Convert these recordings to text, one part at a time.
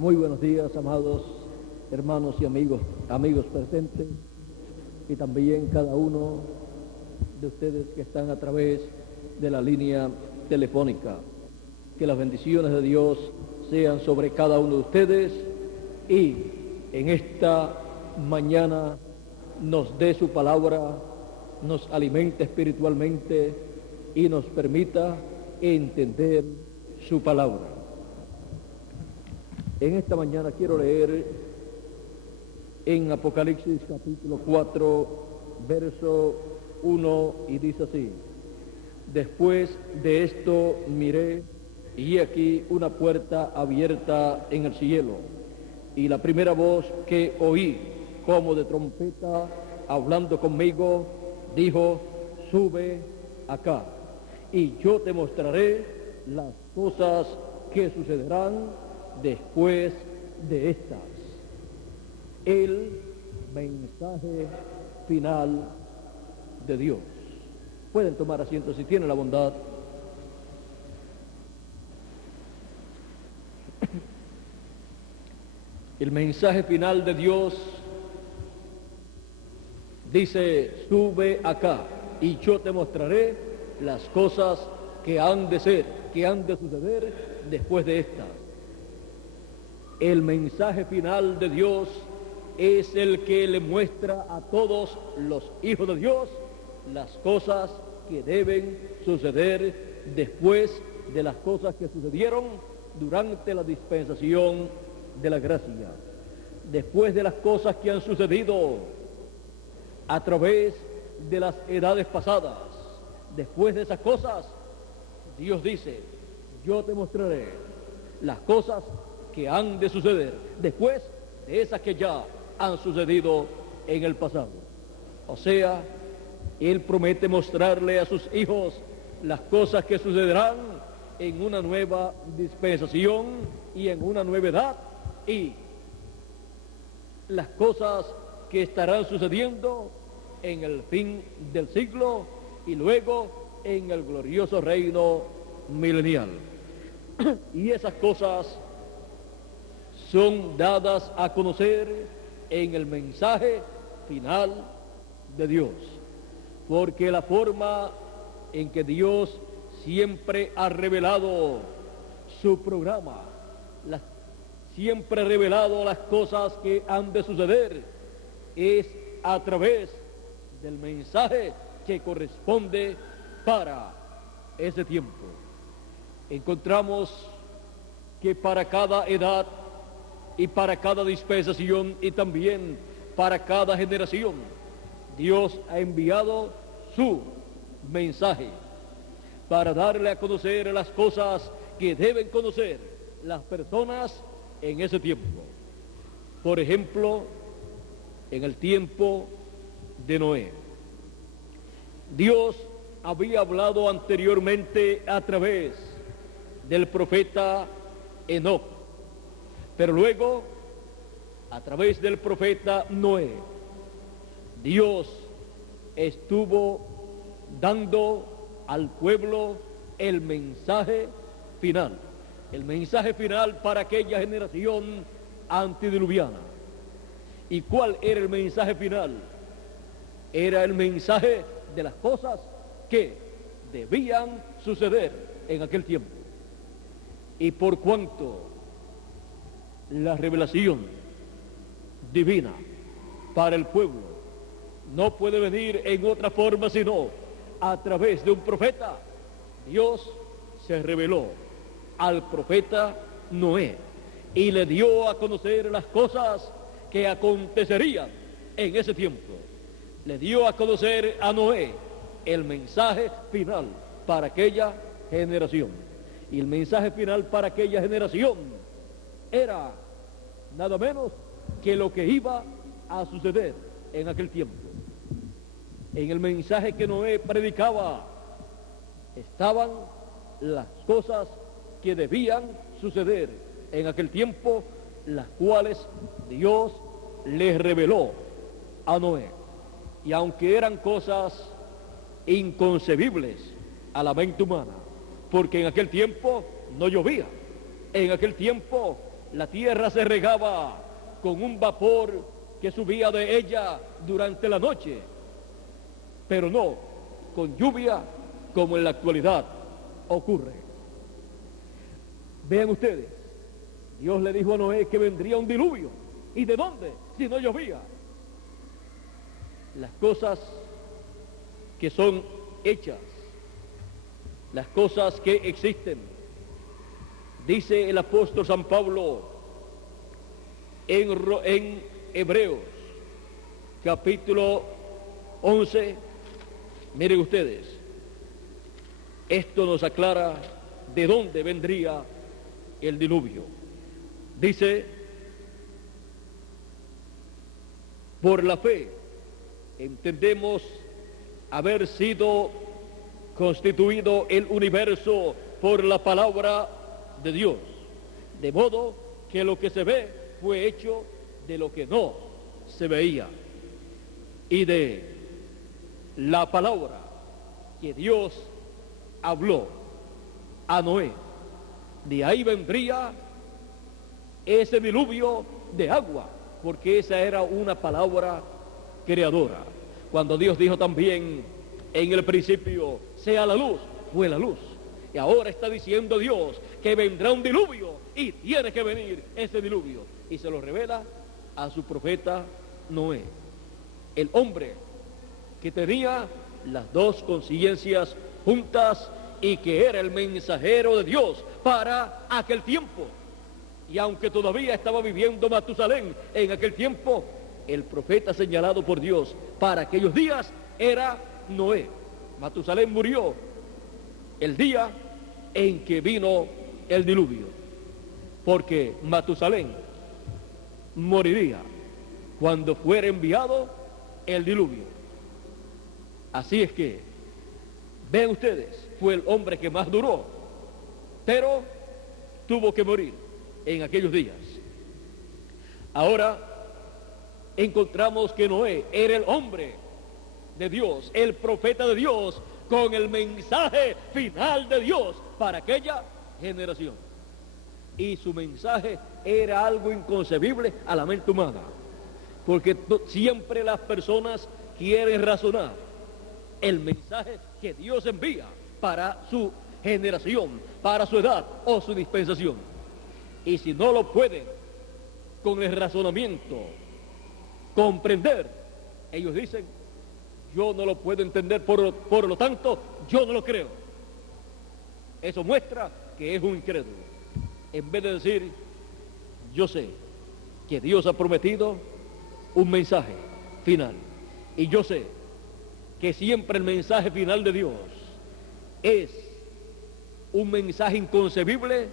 Muy buenos días, amados hermanos y amigos presentes, y también cada uno de ustedes que están a través de la línea telefónica. Que las bendiciones de Dios sean sobre cada uno de ustedes y en esta mañana nos dé su palabra, nos alimente espiritualmente y nos permita entender su palabra. En esta mañana quiero leer en Apocalipsis capítulo 4, verso 1, y dice así: Después de esto miré, y aquí una puerta abierta en el cielo, y la primera voz que oí, como de trompeta, hablando conmigo, dijo: Sube acá, y yo te mostraré las cosas que sucederán después de estas. El mensaje final de Dios. Pueden tomar asiento si tienen la bondad. El mensaje final de Dios dice: sube acá y yo te mostraré las cosas que han de ser, que han de suceder después de estas. El mensaje final de Dios es el que le muestra a todos los hijos de Dios las cosas que deben suceder después de las cosas que sucedieron durante la dispensación de la gracia. Después de las cosas que han sucedido a través de las edades pasadas, después de esas cosas, Dios dice: yo te mostraré las cosas que han de suceder después de esas que ya han sucedido en el pasado. O sea, Él promete mostrarle a sus hijos las cosas que sucederán en una nueva dispensación y en una nueva edad, y las cosas que estarán sucediendo en el fin del siglo y luego en el glorioso reino milenial. Y esas cosas son dadas a conocer en el mensaje final de Dios, porque la forma en que Dios siempre ha revelado su programa, siempre ha revelado las cosas que han de suceder, es a través del mensaje que corresponde para ese tiempo. Encontramos que para cada edad y para cada dispensación y también para cada generación, Dios ha enviado su mensaje para darle a conocer las cosas que deben conocer las personas en ese tiempo. Por ejemplo, en el tiempo de Noé, Dios había hablado anteriormente a través del profeta Enoc, pero luego a través del profeta Noé, Dios estuvo dando al pueblo el mensaje final para aquella generación antediluviana. ¿Y cuál era el mensaje final? Era el mensaje de las cosas que debían suceder en aquel tiempo. Y por cuanto la revelación divina para el pueblo no puede venir en otra forma sino a través de un profeta, Dios se reveló al profeta Noé y le dio a conocer las cosas que acontecerían en ese tiempo. Le dio a conocer a Noé el mensaje final para aquella generación. Y el mensaje final para aquella generación era nada menos que lo que iba a suceder en aquel tiempo. En el mensaje que Noé predicaba estaban las cosas que debían suceder en aquel tiempo, las cuales Dios les reveló a Noé. Y aunque eran cosas inconcebibles a la mente humana, porque en aquel tiempo no llovía, en aquel tiempo la tierra se regaba con un vapor que subía de ella durante la noche, pero no con lluvia como en la actualidad ocurre. Vean ustedes, Dios le dijo a Noé que vendría un diluvio. ¿Y de dónde? Si no llovía. Las cosas que son hechas, las cosas que existen, dice el apóstol San Pablo en Hebreos capítulo 11, miren ustedes, esto nos aclara de dónde vendría el diluvio. Dice: por la fe entendemos haber sido constituido el universo por la palabra de Dios, de modo que lo que se ve fue hecho de lo que no se veía, y de la palabra que Dios habló a Noé, de ahí vendría ese diluvio de agua, porque esa era una palabra creadora. Cuando Dios dijo también en el principio, sea la luz, fue la luz. Y ahora está diciendo Dios que vendrá un diluvio y tiene que venir ese diluvio. Y se lo revela a su profeta Noé, el hombre que tenía las dos conciencias juntas y que era el mensajero de Dios para aquel tiempo. Y aunque todavía estaba viviendo Matusalén en aquel tiempo, el profeta señalado por Dios para aquellos días era Noé. Matusalén murió el día en que vino el diluvio, porque Matusalén moriría cuando fuera enviado el diluvio. Así es que, ven ustedes, fue el hombre que más duró, pero tuvo que morir en aquellos días. Ahora encontramos que Noé era el hombre de Dios, el profeta de Dios, con el mensaje final de Dios para aquella generación. Y su mensaje era algo inconcebible a la mente humana, porque siempre las personas quieren razonar el mensaje que Dios envía para su generación, para su edad o su dispensación. Y si no lo pueden con el razonamiento comprender, ellos dicen: yo no lo puedo entender, por lo tanto yo no lo creo. Eso muestra que es un incrédulo, en vez de decir: yo sé que Dios ha prometido un mensaje final, y yo sé que siempre el mensaje final de Dios es un mensaje inconcebible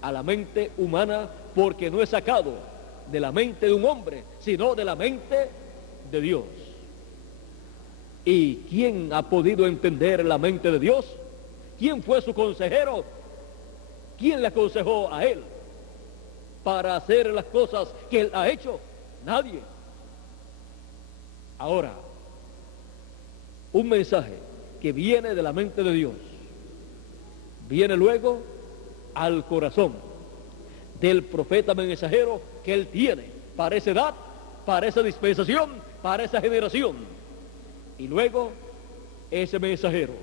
a la mente humana, porque no es sacado de la mente de un hombre, sino de la mente de Dios. ¿Y quién ha podido entender la mente de Dios? ¿Quién fue su consejero? ¿Quién le aconsejó a él para hacer las cosas que él ha hecho? Nadie. Ahora, un mensaje que viene de la mente de Dios viene luego al corazón del profeta mensajero que él tiene para esa edad, para esa dispensación, para esa generación. Y luego ese mensajero,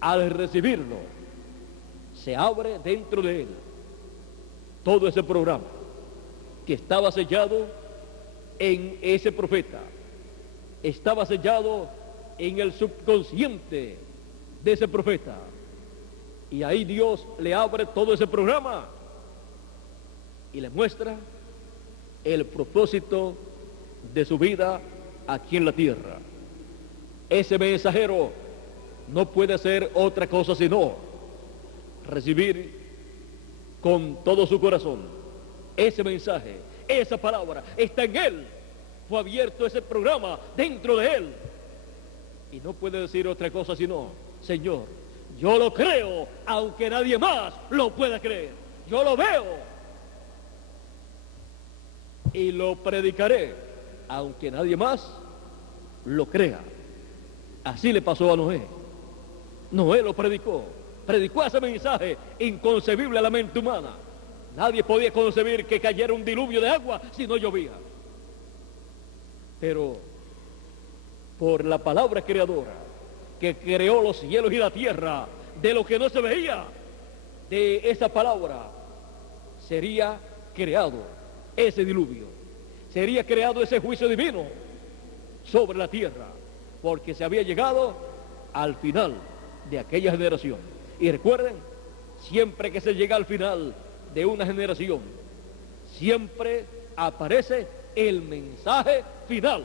al recibirlo, se abre dentro de él todo ese programa que estaba sellado en ese profeta, estaba sellado en el subconsciente de ese profeta, y ahí Dios le abre todo ese programa y le muestra el propósito de su vida aquí en la tierra. Ese mensajero no puede hacer otra cosa sino recibir con todo su corazón ese mensaje, esa palabra está en él, fue abierto ese programa dentro de él, y no puede decir otra cosa sino: Señor, yo lo creo, aunque nadie más lo pueda creer. Yo lo veo y lo predicaré, aunque nadie más lo crea. Así le pasó a Noé. Noé lo predicó ese mensaje inconcebible a la mente humana. Nadie podía concebir que cayera un diluvio de agua si no llovía. Pero por la palabra creadora, que creó los cielos y la tierra, de lo que no se veía, de esa palabra sería creado ese diluvio, sería creado ese juicio divino sobre la tierra, porque se había llegado al final de aquella generación. Y recuerden, siempre que se llega al final de una generación, siempre aparece el mensaje final.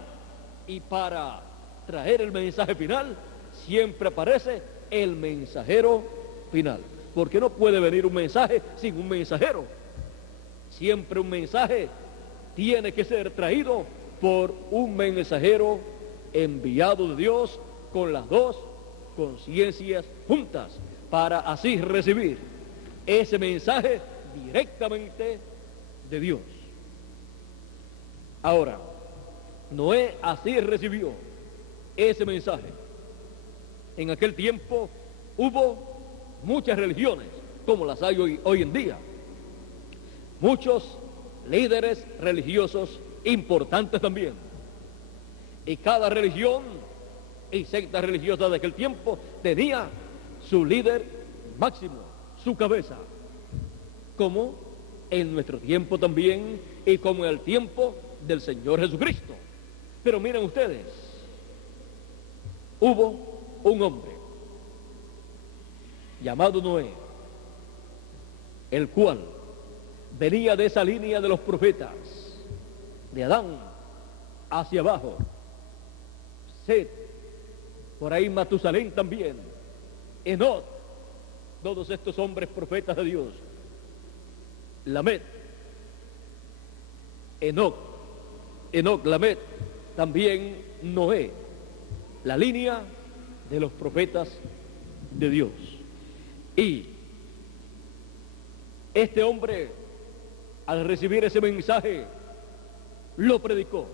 Y para traer el mensaje final, siempre aparece el mensajero final. Porque no puede venir un mensaje sin un mensajero. Siempre un mensaje tiene que ser traído por un mensajero enviado de Dios, con las dos conciencias juntas, para así recibir ese mensaje directamente de Dios. Ahora, Noé así recibió ese mensaje. En aquel tiempo hubo muchas religiones, como las hay hoy en día. Muchos líderes religiosos importantes también. Y cada religión y secta religiosa de aquel tiempo tenía su líder máximo, su cabeza. Como en nuestro tiempo también, y como en el tiempo del Señor Jesucristo. Pero miren ustedes, hubo un hombre llamado Noé, el cual venía de esa línea de los profetas, de Adán hacia abajo, Set, por ahí Matusalén también, Enoc, todos estos hombres profetas de Dios, Lamet, Enoc, Lamet, también Noé, la línea de los profetas de Dios. Y este hombre, al recibir ese mensaje, lo predicó,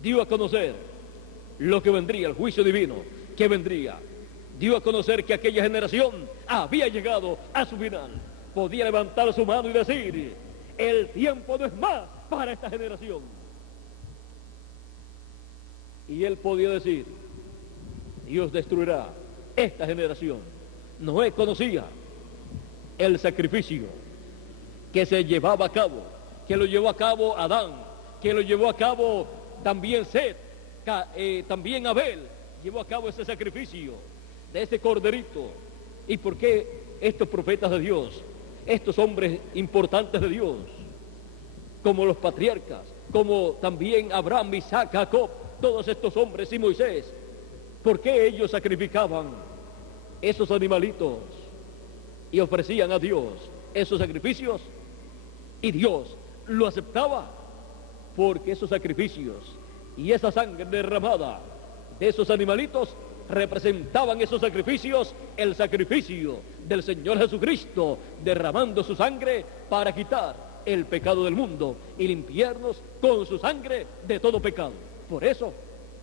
dio a conocer lo que vendría, el juicio divino que vendría, dio a conocer que aquella generación había llegado a su final. Podía levantar su mano y decir: el tiempo no es más para esta generación. Y él podía decir: Dios destruirá esta generación. Noé conocía el sacrificio que se llevaba a cabo, que lo llevó a cabo Adán, que lo llevó a cabo también Set, también Abel llevó a cabo ese sacrificio de ese corderito. ¿Y por qué estos profetas de Dios, estos hombres importantes de Dios, como los patriarcas, como también Abraham, Isaac, Jacob, todos estos hombres y Moisés, por qué ellos sacrificaban esos animalitos y ofrecían a Dios esos sacrificios? Y Dios lo aceptaba, porque esos sacrificios y esa sangre derramada de esos animalitos representaban esos sacrificios, el sacrificio del Señor Jesucristo, derramando su sangre para quitar el pecado del mundo y limpiarnos con su sangre de todo pecado. Por eso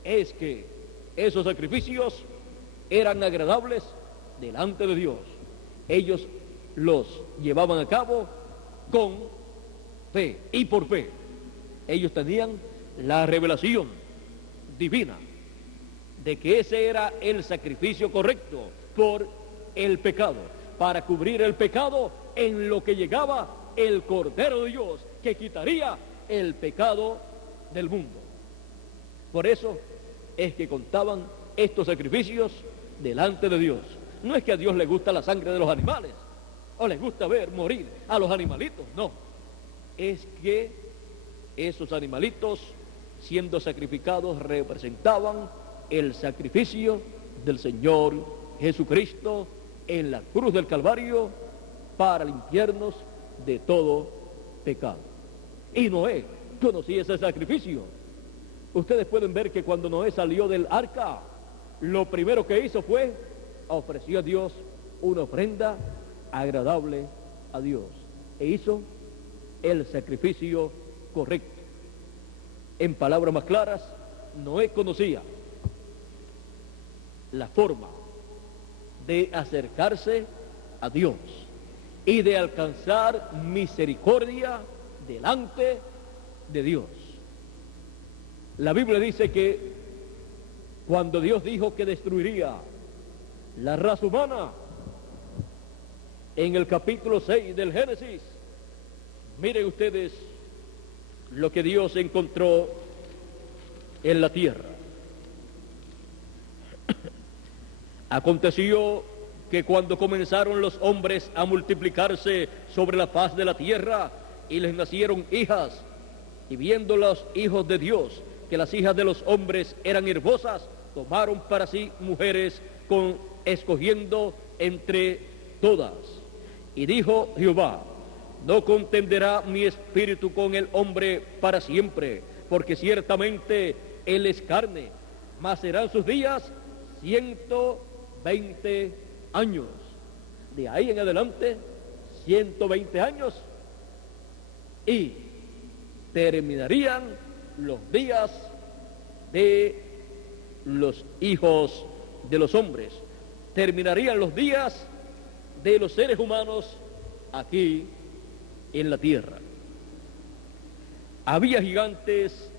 es que esos sacrificios eran agradables delante de Dios. Ellos los llevaban a cabo con fe y por fe. Ellos tenían la revelación divina de que ese era el sacrificio correcto por el pecado, para cubrir el pecado, en lo que llegaba el Cordero de Dios, que quitaría el pecado del mundo. Por eso es que contaban estos sacrificios delante de Dios. No es que a Dios le gusta la sangre de los animales, o le gusta ver morir a los animalitos, no. Es que esos animalitos, siendo sacrificados, representaban el sacrificio del Señor Jesucristo en la cruz del Calvario para limpiarnos de todo pecado. Y Noé conocía ese sacrificio. Ustedes pueden ver que cuando Noé salió del arca, lo primero que hizo fue ofreció a Dios una ofrenda agradable a Dios, e hizo el sacrificio correcto. En palabras más claras, Noé conocía la forma de acercarse a Dios, y de alcanzar misericordia delante de Dios. La Biblia dice que cuando Dios dijo que destruiría la raza humana, en el capítulo 6 del Génesis, miren ustedes lo que Dios encontró en la tierra. Aconteció que cuando comenzaron los hombres a multiplicarse sobre la faz de la tierra y les nacieron hijas, y viendo los hijos de Dios que las hijas de los hombres eran hermosas, tomaron para sí mujeres escogiendo entre todas. Y dijo Jehová: no contenderá mi espíritu con el hombre para siempre, porque ciertamente él es carne, mas serán sus días 120 años. De ahí en adelante, 120 años, y terminarían los días de los hijos de los hombres. Terminarían los días de los seres humanos aquí en la tierra. Había gigantes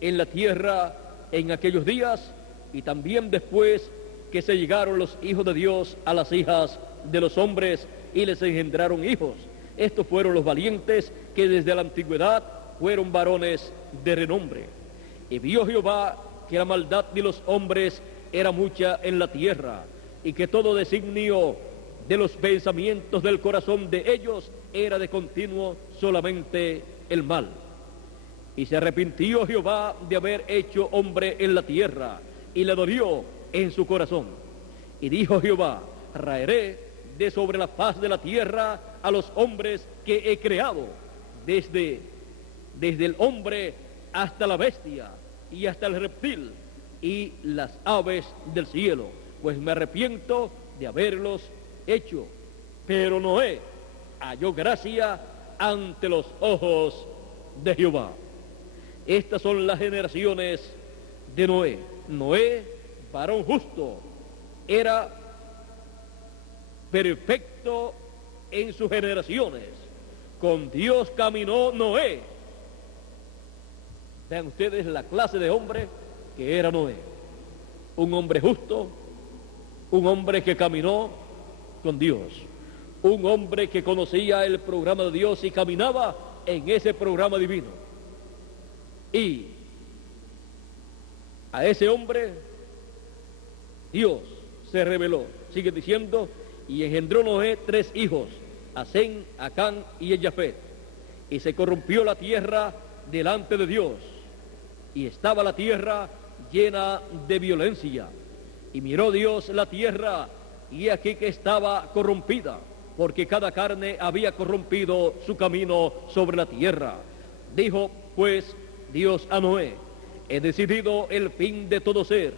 en la tierra en aquellos días, y también después que se llegaron los hijos de Dios a las hijas de los hombres y les engendraron hijos. Estos fueron los valientes que desde la antigüedad fueron varones de renombre. Y vio Jehová que la maldad de los hombres era mucha en la tierra, y que todo designio de los pensamientos del corazón de ellos era de continuo solamente el mal. Y se arrepintió Jehová de haber hecho hombre en la tierra, y le dolió en su corazón. Y dijo Jehová: raeré de sobre la faz de la tierra a los hombres que he creado, desde el hombre hasta la bestia y hasta el reptil y las aves del cielo, pues me arrepiento de haberlos hecho. Pero Noé halló gracia ante los ojos de Jehová. Estas son las generaciones de Noé. Noé, varón justo, era perfecto en sus generaciones. Con Dios caminó Noé. Vean ustedes la clase de hombre que era Noé. Un hombre justo, un hombre que caminó con Dios, un hombre que conocía el programa de Dios y caminaba en ese programa divino. Y a ese hombre Dios se reveló. Sigue diciendo: y engendró Noé 3 hijos, a Sem, a Cam y a Jafet. Y se corrompió la tierra delante de Dios, y estaba la tierra llena de violencia. Y miró Dios la tierra, y aquí que estaba corrompida, porque cada carne había corrompido su camino sobre la tierra. Dijo pues Dios a Noé: he decidido el fin de todo ser,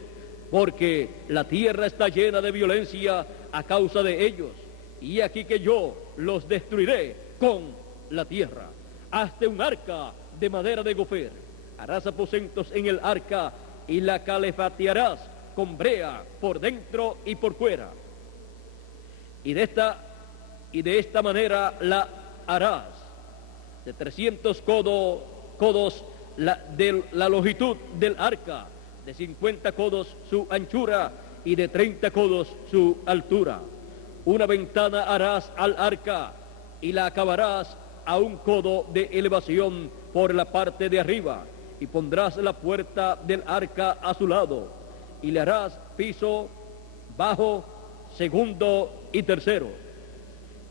porque la tierra está llena de violencia a causa de ellos, y aquí que yo los destruiré con la tierra. Hazte un arca de madera de gofer, harás aposentos en el arca, y la calefatearás con brea por dentro y por fuera. Y de esta manera la harás, de 300 codos la longitud del arca, de 50 codos su anchura y de 30 codos su altura. Una ventana harás al arca y la acabarás a 1 codo de elevación por la parte de arriba, y pondrás la puerta del arca a su lado, y le harás piso, bajo, segundo y tercero.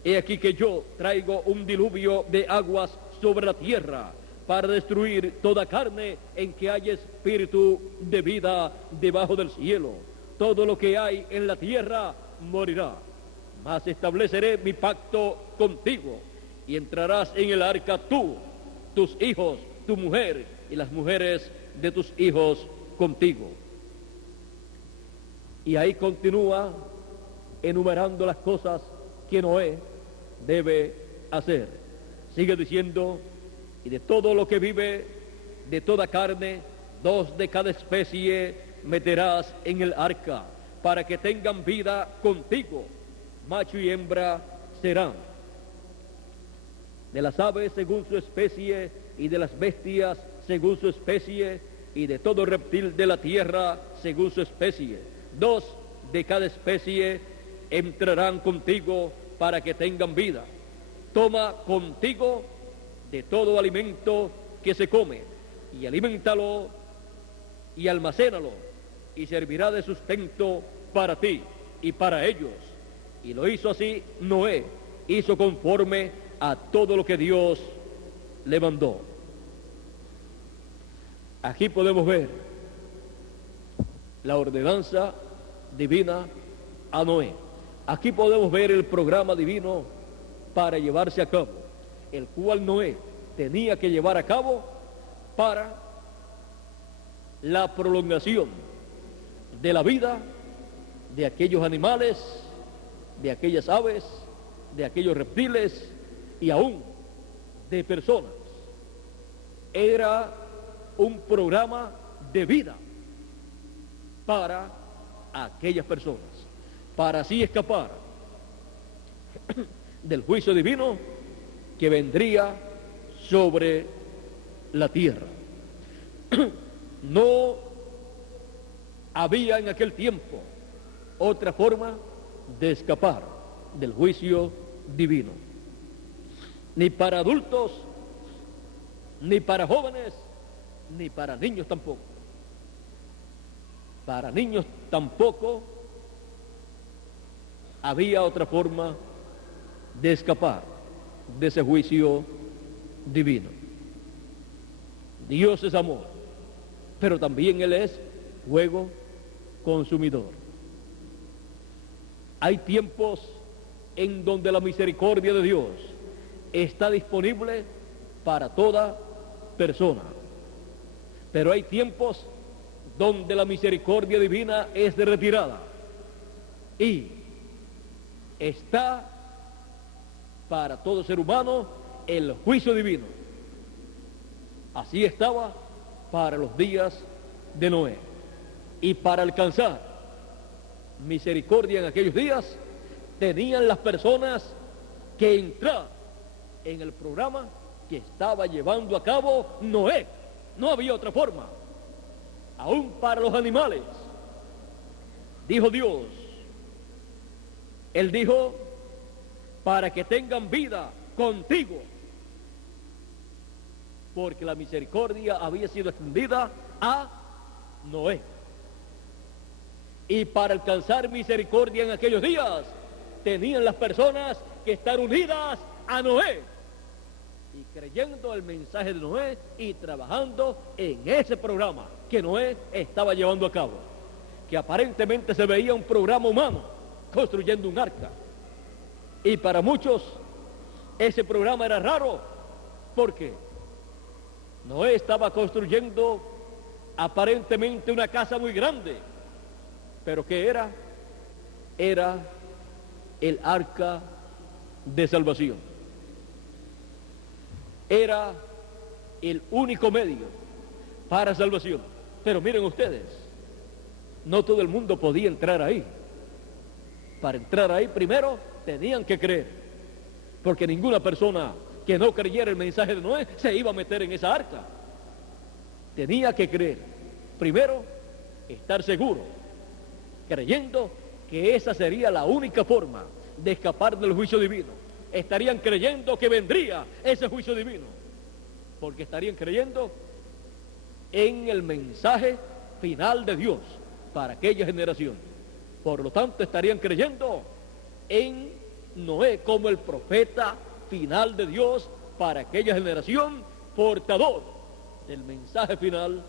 He aquí que yo traigo un diluvio de aguas sobre la tierra, para destruir toda carne en que haya espíritu de vida debajo del cielo. Todo lo que hay en la tierra morirá. Mas estableceré mi pacto contigo, y entrarás en el arca tú, tus hijos, tu mujer y las mujeres de tus hijos contigo. Y ahí continúa enumerando las cosas que Noé debe hacer. Sigue diciendo: y de todo lo que vive, de toda carne, 2 de cada especie meterás en el arca, para que tengan vida contigo, macho y hembra serán. de las aves según su especie, y de las bestias según su especie, y de todo reptil de la tierra según su especie. 2 de cada especie entrarán contigo para que tengan vida. Toma contigo de todo alimento que se come, y aliméntalo y almacénalo, y servirá de sustento para ti y para ellos. Y lo hizo así Noé, hizo conforme a todo lo que Dios le mandó. Aquí podemos ver la ordenanza divina a Noé. Aquí podemos ver el programa divino para llevarse a cabo, el cual Noé tenía que llevar a cabo para la prolongación de la vida de aquellos animales, de aquellas aves, de aquellos reptiles y aún de personas. Era un programa de vida para aquellas personas, para así escapar del juicio divino que vendría sobre la tierra. No había en aquel tiempo otra forma de escapar del juicio divino, ni para adultos, ni para jóvenes, ni para niños tampoco. Para niños tampoco había otra forma de escapar de ese juicio divino. Dios es amor, pero también Él es fuego consumidor. Hay tiempos en donde la misericordia de Dios está disponible para toda persona, pero hay tiempos donde la misericordia divina es de retirada y está para todo ser humano el juicio divino. Así estaba para los días de Noé. Y para alcanzar misericordia en aquellos días, tenían las personas que entrar en el programa que estaba llevando a cabo Noé. No había otra forma. Aún para los animales, dijo Dios, Él dijo, para que tengan vida contigo, porque la misericordia había sido extendida a Noé. Y para alcanzar misericordia en aquellos días, tenían las personas que estar unidas a Noé, y creyendo el mensaje de Noé y trabajando en ese programa que Noé estaba llevando a cabo, que aparentemente se veía un programa humano construyendo un arca. Y para muchos ese programa era raro, porque Noé estaba construyendo aparentemente una casa muy grande, pero ¿qué era? Era el arca de salvación. Era el único medio para salvación. Pero miren ustedes, no todo el mundo podía entrar ahí. Para entrar ahí primero tenían que creer, porque ninguna persona que no creyera el mensaje de Noé se iba a meter en esa arca. Tenía que creer. Primero, estar seguro, creyendo que esa sería la única forma de escapar del juicio divino. Estarían creyendo que vendría ese juicio divino, porque estarían creyendo en el mensaje final de Dios para aquella generación. Por lo tanto, estarían creyendo en Noé como el profeta final de Dios para aquella generación, portador del mensaje final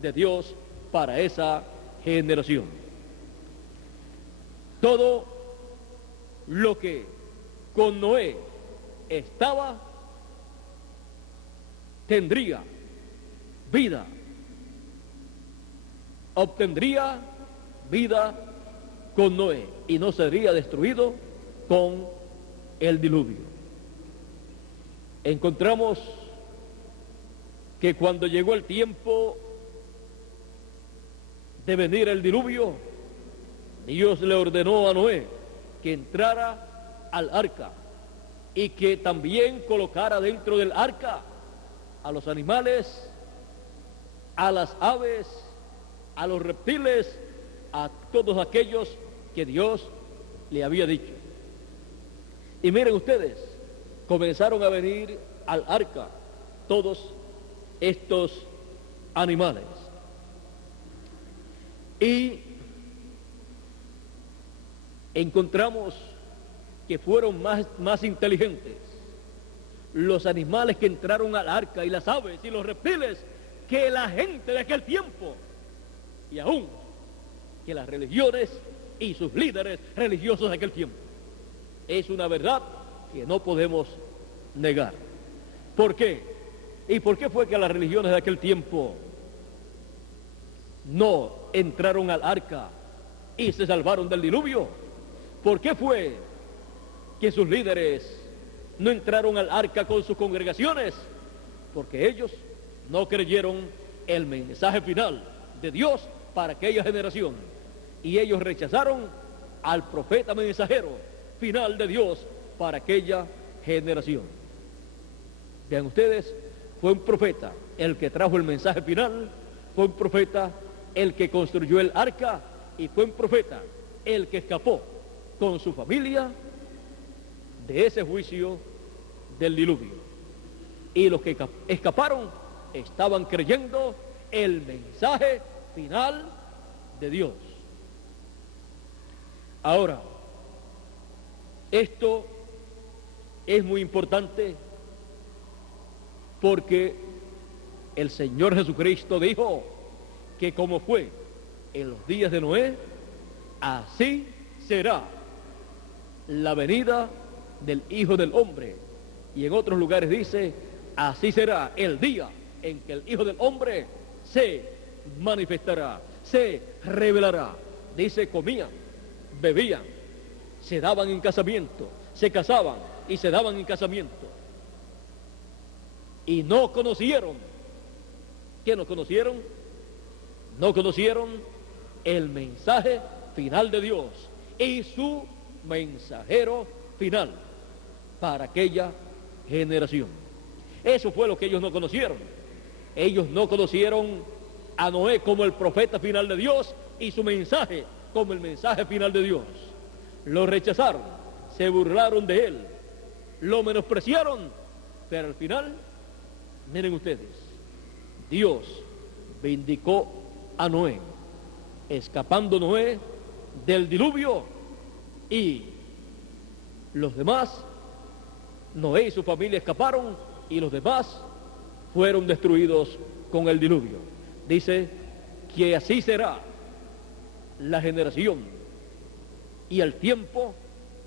de Dios para esa generación. Todo lo que con Noé estaba tendría vida, obtendría vida con Noé y no sería destruido con el diluvio. Encontramos que cuando llegó el tiempo de venir el diluvio, Dios le ordenó a Noé que entrara al arca y que también colocara dentro del arca a los animales, a las aves, a los reptiles, a todos aquellos que Dios le había dicho. Y miren ustedes, comenzaron a venir al arca todos estos animales. Y encontramos que fueron más inteligentes los animales que entraron al arca y las aves y los reptiles que la gente de aquel tiempo, y aún que las religiones y sus líderes religiosos de aquel tiempo. Es una verdad que no podemos negar. ¿Por qué? ¿Y por qué fue que las religiones de aquel tiempo no entraron al arca y se salvaron del diluvio? ¿Por qué fue que sus líderes no entraron al arca con sus congregaciones? Porque ellos no creyeron el mensaje final de Dios para aquella generación, y ellos rechazaron al profeta mensajero final de Dios para aquella generación. Vean ustedes, fue un profeta el que trajo el mensaje final, fue un profeta el que construyó el arca, y fue un profeta el que escapó con su familia de ese juicio del diluvio. Y los que escaparon estaban creyendo el mensaje final de Dios. Ahora, esto es muy importante porque el Señor Jesucristo dijo que como fue en los días de Noé, así será la venida del Hijo del Hombre. Y en otros lugares dice, así será el día en que el Hijo del Hombre se manifestará, se revelará. Dice, comían, bebían, se daban en casamiento, se casaban y se daban en casamiento. Y no conocieron. ¿Qué no conocieron? No conocieron el mensaje final de Dios y su mensajero final para aquella generación. Eso fue lo que ellos no conocieron. Ellos no conocieron a Noé como el profeta final de Dios y su mensaje como el mensaje final de Dios. Lo rechazaron, se burlaron de él, lo menospreciaron, pero al final, miren ustedes, Dios vindicó a Noé, escapando Noé del diluvio, y los demás, Noé y su familia escaparon, y los demás fueron destruidos con el diluvio. Dice que así será la generación y el tiempo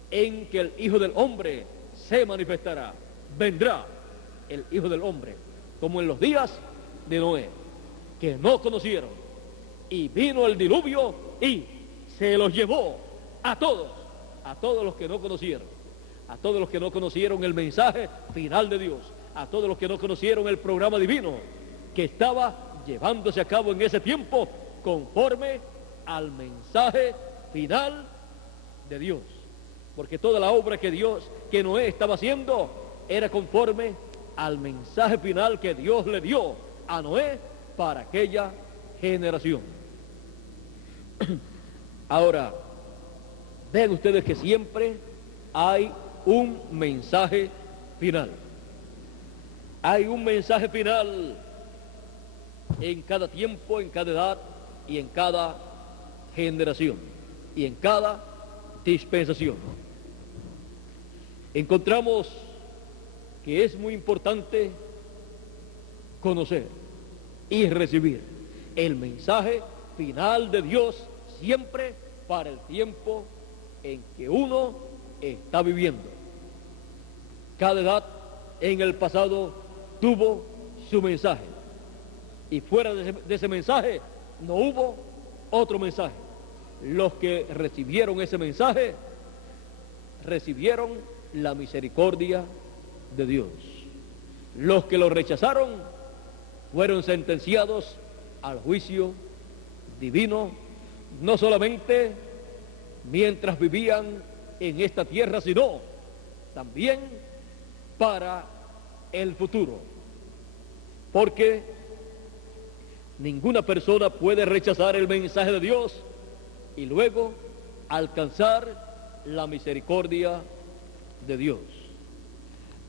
en que el Hijo del Hombre se manifestará. Vendrá el Hijo del Hombre, como en los días de Noé, que no conocieron, y vino el diluvio y se los llevó a todos los que no conocieron, a todos los que no conocieron el mensaje final de Dios, a todos los que no conocieron el programa divino que estaba llevándose a cabo en ese tiempo conforme al mensaje final de Dios. Porque toda la obra que Noé estaba haciendo era conforme al mensaje final que Dios le dio a Noé para aquella generación. Ahora, vean ustedes que siempre hay un mensaje final. Hay un mensaje final en cada tiempo, en cada edad y en cada generación y en cada dispensación. Encontramos que es muy importante conocer y recibir el mensaje final de Dios siempre para el tiempo en que uno está viviendo. Cada edad en el pasado tuvo su mensaje, y fuera de ese mensaje no hubo otro mensaje. Los que recibieron ese mensaje recibieron la misericordia de Dios. Los que lo rechazaron fueron sentenciados al juicio divino, no solamente mientras vivían en esta tierra, sino también para el futuro, porque ninguna persona puede rechazar el mensaje de Dios y luego alcanzar la misericordia de Dios.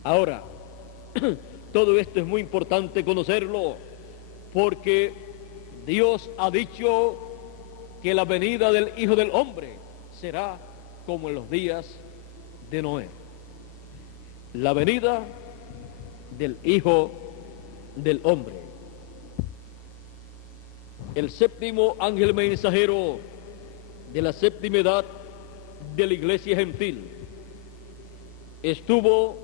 Ahora, todo esto es muy importante conocerlo, porque Dios ha dicho que la venida del Hijo del Hombre será como en los días de Noé. La venida del Hijo del Hombre. El séptimo ángel mensajero de la séptima edad de la iglesia gentil estuvo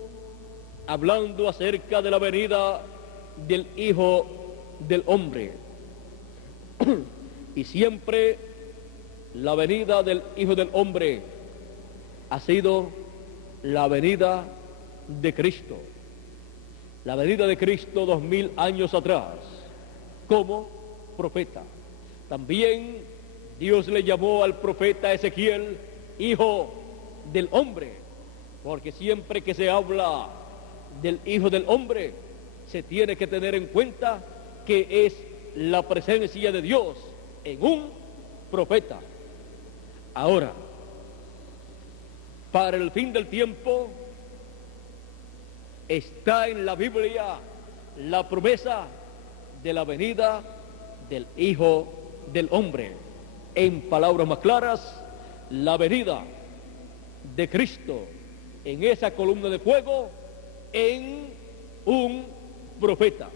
hablando acerca de la venida del Hijo del Hombre. Y siempre la venida del Hijo del Hombre ha sido la venida de Cristo. La venida de Cristo 2000 años atrás, como profeta. También Dios le llamó al profeta Ezequiel Hijo del Hombre, porque siempre que se habla del Hijo del Hombre, se tiene que tener en cuenta que es la presencia de Dios en un profeta. Ahora, para el fin del tiempo, está en la Biblia la promesa de la venida del Hijo del Hombre. En palabras más claras, la venida de Cristo en esa columna de fuego en un profeta.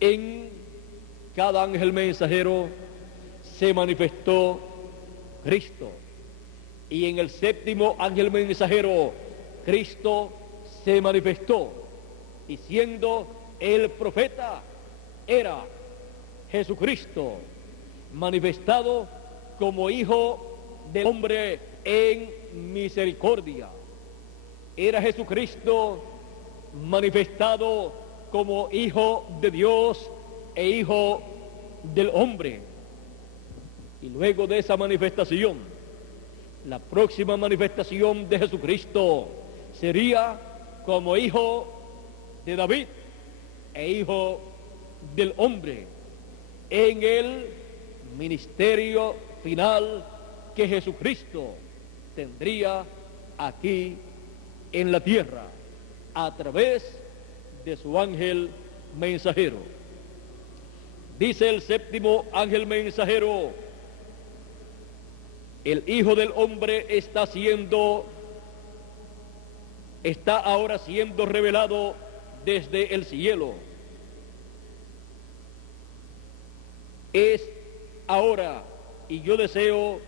En cada ángel mensajero se manifestó Cristo, y en el séptimo ángel mensajero Cristo se manifestó, y siendo el profeta era Jesucristo manifestado como Hijo del Hombre en misericordia. Era Jesucristo manifestado como Hijo de Dios e Hijo del Hombre. Y luego de esa manifestación, la próxima manifestación de Jesucristo sería como Hijo de David e Hijo del Hombre en el ministerio final que Jesucristo tendría aquí en la tierra a través de su ángel mensajero. Dice el séptimo ángel mensajero: el Hijo del Hombre está ahora siendo revelado desde el cielo. Es ahora, y yo deseo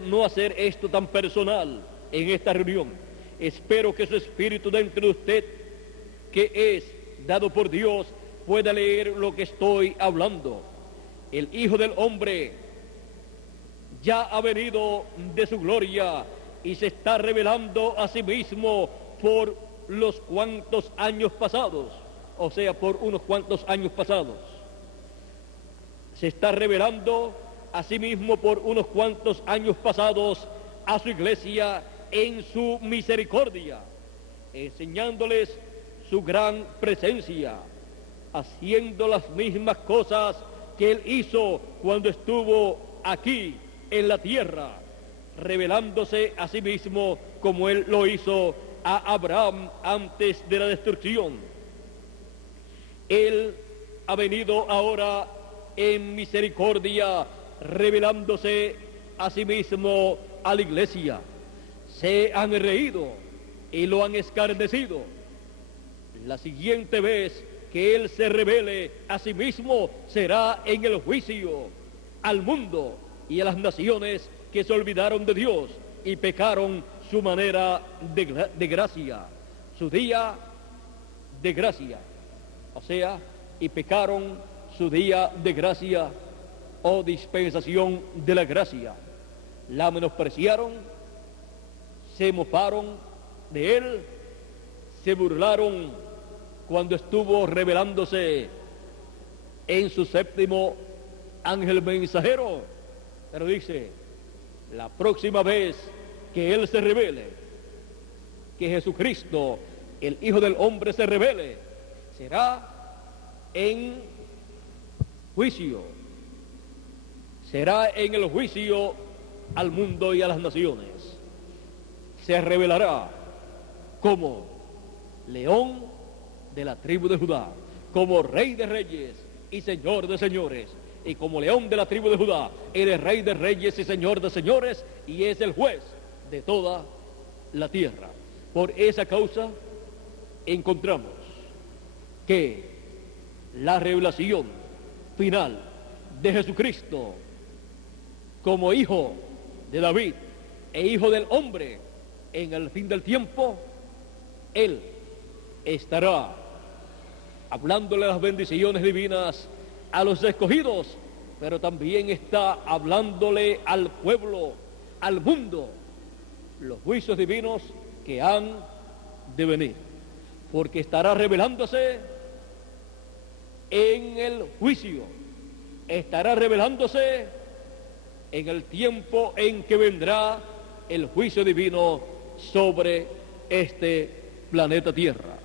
no hacer esto tan personal en esta reunión. Espero que su espíritu dentro de usted, que es dado por Dios, pueda leer lo que estoy hablando. El Hijo del Hombre ya ha venido de su gloria y se está revelando a sí mismo por los cuantos años pasados, o sea, por unos cuantos años pasados. Se está revelando a sí mismo por unos cuantos años pasados a su iglesia en su misericordia, enseñándoles su gran presencia, haciendo las mismas cosas que Él hizo cuando estuvo aquí en la tierra, revelándose a sí mismo como Él lo hizo a Abraham antes de la destrucción. Él ha venido ahora en misericordia, revelándose a sí mismo a la iglesia. Se han reído y lo han escarnecido. La siguiente vez que Él se revele a sí mismo será en el juicio al mundo y a las naciones que se olvidaron de Dios y pecaron su manera de gracia, su día de gracia, o sea, y pecaron su día de gracia o dispensación de la gracia. La menospreciaron, se mofaron de Él, se burlaron cuando estuvo revelándose en su séptimo ángel mensajero. Pero dice, la próxima vez que Él se revele, que Jesucristo, el Hijo del Hombre, se revele, será en juicio, será en el juicio al mundo y a las naciones. Se revelará como león de la tribu de Judá, como Rey de reyes y Señor de señores. Y como león de la tribu de Judá, Él es Rey de reyes y Señor de señores, y es el juez de toda la tierra. Por esa causa encontramos que la revelación final de Jesucristo como Hijo de David e Hijo del Hombre en el fin del tiempo, Él estará hablándole las bendiciones divinas a los escogidos, pero también está hablándole al pueblo, al mundo, los juicios divinos que han de venir, porque estará revelándose en el juicio, estará revelándose en el tiempo en que vendrá el juicio divino sobre este planeta Tierra.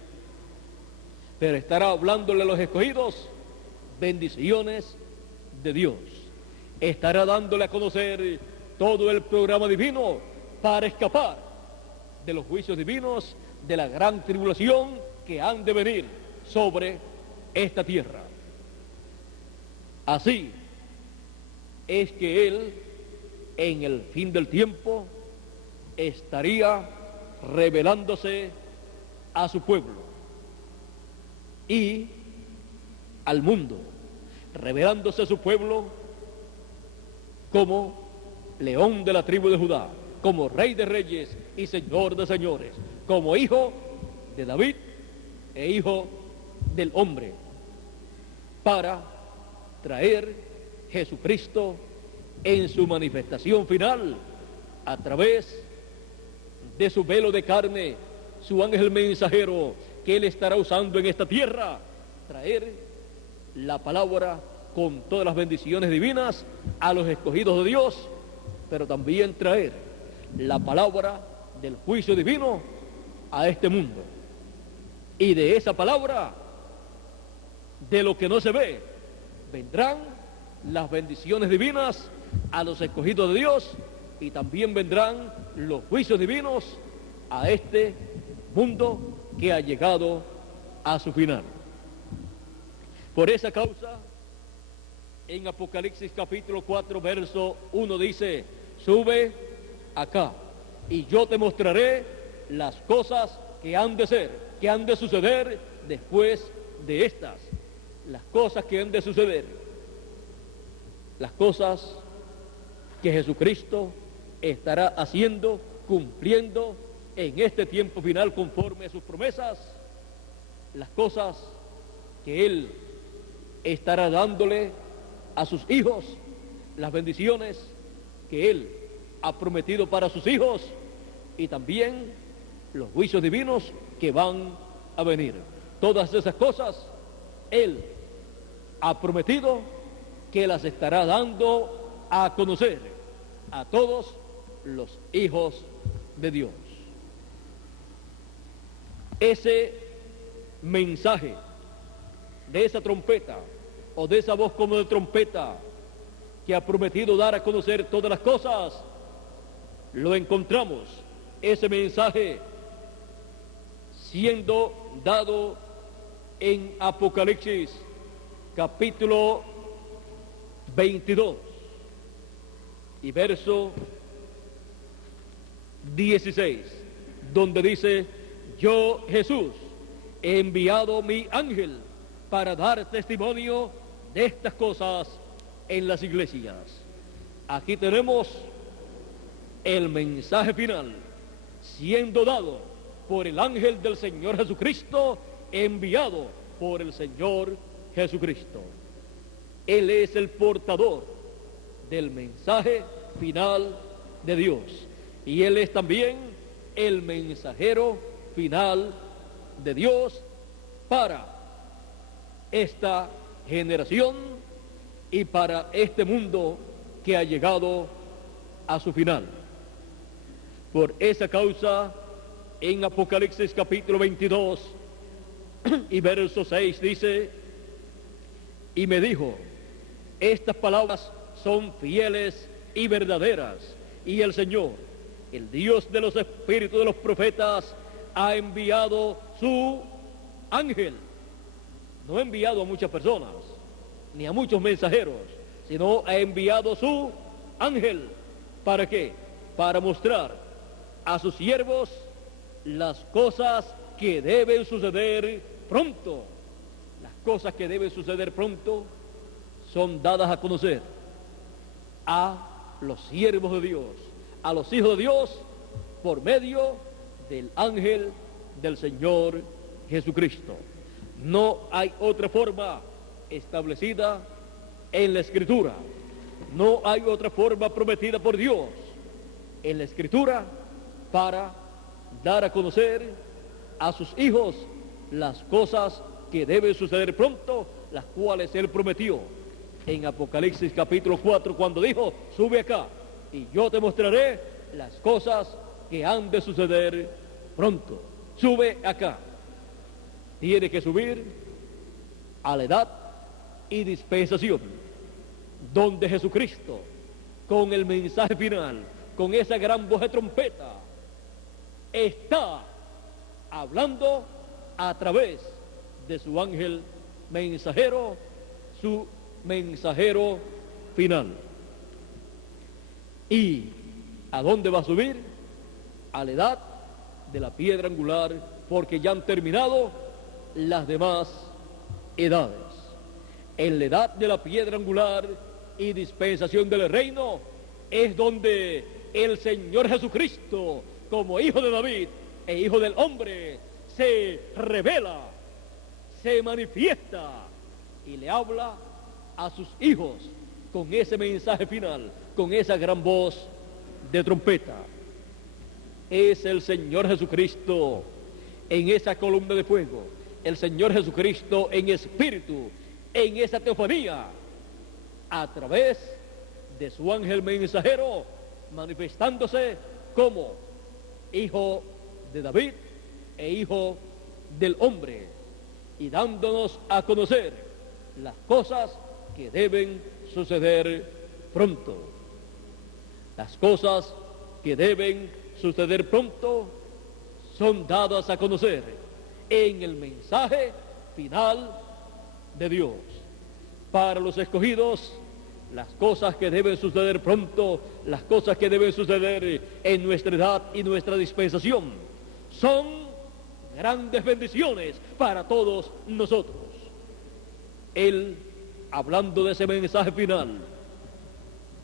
Pero estará hablándole a los escogidos bendiciones de Dios. Estará dándole a conocer todo el programa divino para escapar de los juicios divinos, de la gran tribulación que han de venir sobre esta tierra. Así es que Él, en el fin del tiempo, estaría revelándose a su pueblo y al mundo, revelándose a su pueblo como león de la tribu de Judá, como Rey de reyes y Señor de señores, como Hijo de David e Hijo del Hombre, para traer Jesucristo en su manifestación final a través de su velo de carne, su ángel mensajero que Él estará usando en esta tierra, traer la palabra con todas las bendiciones divinas a los escogidos de Dios, pero también traer la palabra del juicio divino a este mundo. Y de esa palabra, de lo que no se ve, vendrán las bendiciones divinas a los escogidos de Dios, y también vendrán los juicios divinos a este mundo que ha llegado a su final. Por esa causa, en Apocalipsis capítulo 4, verso 1 dice: sube acá y yo te mostraré las cosas que han de ser, que han de suceder después de estas. Las cosas que han de suceder, las cosas que Jesucristo estará haciendo, cumpliendo en este tiempo final conforme a sus promesas, las cosas que Él estará dándole a sus hijos, las bendiciones que Él ha prometido para sus hijos, y también los juicios divinos que van a venir. Todas esas cosas Él ha prometido que las estará dando a conocer a todos los hijos de Dios. Ese mensaje de esa trompeta, o de esa voz como de trompeta, que ha prometido dar a conocer todas las cosas, lo encontramos, ese mensaje, siendo dado en Apocalipsis capítulo 22 y verso 16, donde dice: yo, Jesús, he enviado mi ángel para dar testimonio de estas cosas en las iglesias. Aquí tenemos el mensaje final siendo dado por el ángel del Señor Jesucristo, enviado por el Señor Jesucristo. Él es el portador del mensaje final de Dios, y Él es también el mensajero final de Dios para esta generación y para este mundo que ha llegado a su final. Por esa causa, en Apocalipsis capítulo 22 y verso 6 dice: y me dijo, estas palabras son fieles y verdaderas, y el Señor, el Dios de los espíritus de los profetas, ha enviado su ángel. No ha enviado a muchas personas, ni a muchos mensajeros, sino ha enviado su ángel. ¿Para qué? Para mostrar a sus siervos las cosas que deben suceder pronto. Las cosas que deben suceder pronto son dadas a conocer a los siervos de Dios, a los hijos de Dios, por medio del ángel del Señor Jesucristo. No hay otra forma establecida en la Escritura. No hay otra forma prometida por Dios en la Escritura para dar a conocer a sus hijos las cosas que deben suceder pronto, las cuales Él prometió en Apocalipsis capítulo 4, cuando dijo: sube acá y yo te mostraré las cosas que han de suceder pronto. Sube acá. Tiene que subir a la edad y dispensación donde Jesucristo, con el mensaje final, con esa gran voz de trompeta, está hablando a través de su ángel mensajero, su mensajero final. ¿Y a dónde va a subir? A la edad de la piedra angular, porque ya han terminado las demás edades. En la edad de la piedra angular y dispensación del reino es donde el Señor Jesucristo, como hijo de David e hijo del hombre, se revela, se manifiesta y le habla a sus hijos con ese mensaje final, con esa gran voz de trompeta. Es el Señor Jesucristo en esa columna de fuego, el Señor Jesucristo en espíritu, en esa teofanía, a través de su ángel mensajero, manifestándose como hijo de David e hijo del hombre, y dándonos a conocer las cosas que deben suceder pronto. Las cosas que deben suceder pronto son dadas a conocer en el mensaje final de Dios. Para los escogidos, las cosas que deben suceder pronto, las cosas que deben suceder en nuestra edad y nuestra dispensación, son grandes bendiciones para todos nosotros. Él, hablando de ese mensaje final,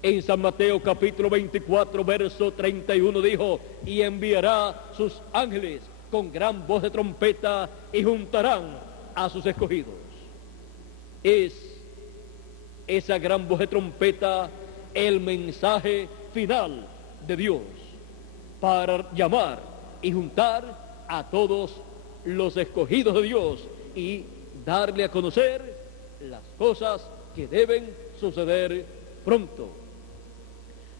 en San Mateo capítulo 24, verso 31, dijo: y enviará sus ángeles con gran voz de trompeta y juntarán a sus escogidos. Es esa gran voz de trompeta el mensaje final de Dios para llamar y juntar a todos los escogidos de Dios y darle a conocer las cosas que deben suceder pronto.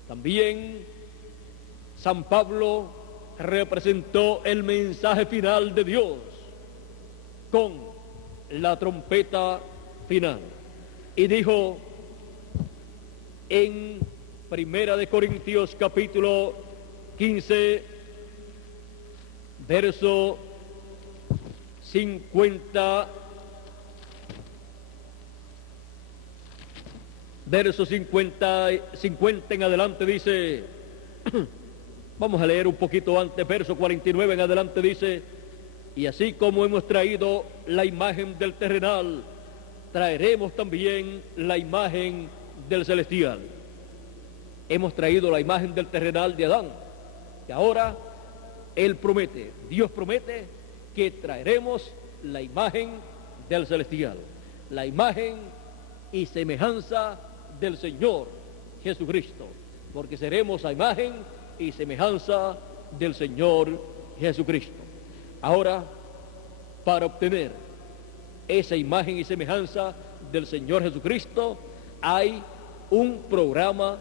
También San Pablo representó el mensaje final de Dios con la trompeta final y dijo en Primera de Corintios capítulo 15, verso 50, verso 50 en adelante dice, vamos a leer un poquito antes, verso 49 en adelante dice: y así como hemos traído la imagen del terrenal, traeremos también la imagen del celestial. Hemos traído la imagen del terrenal de Adán, que ahora Él promete, Dios promete que traeremos la imagen del celestial, la imagen y semejanza del Señor Jesucristo, porque seremos a imagen y semejanza del Señor Jesucristo. Ahora, para obtener esa imagen y semejanza del Señor Jesucristo, hay un programa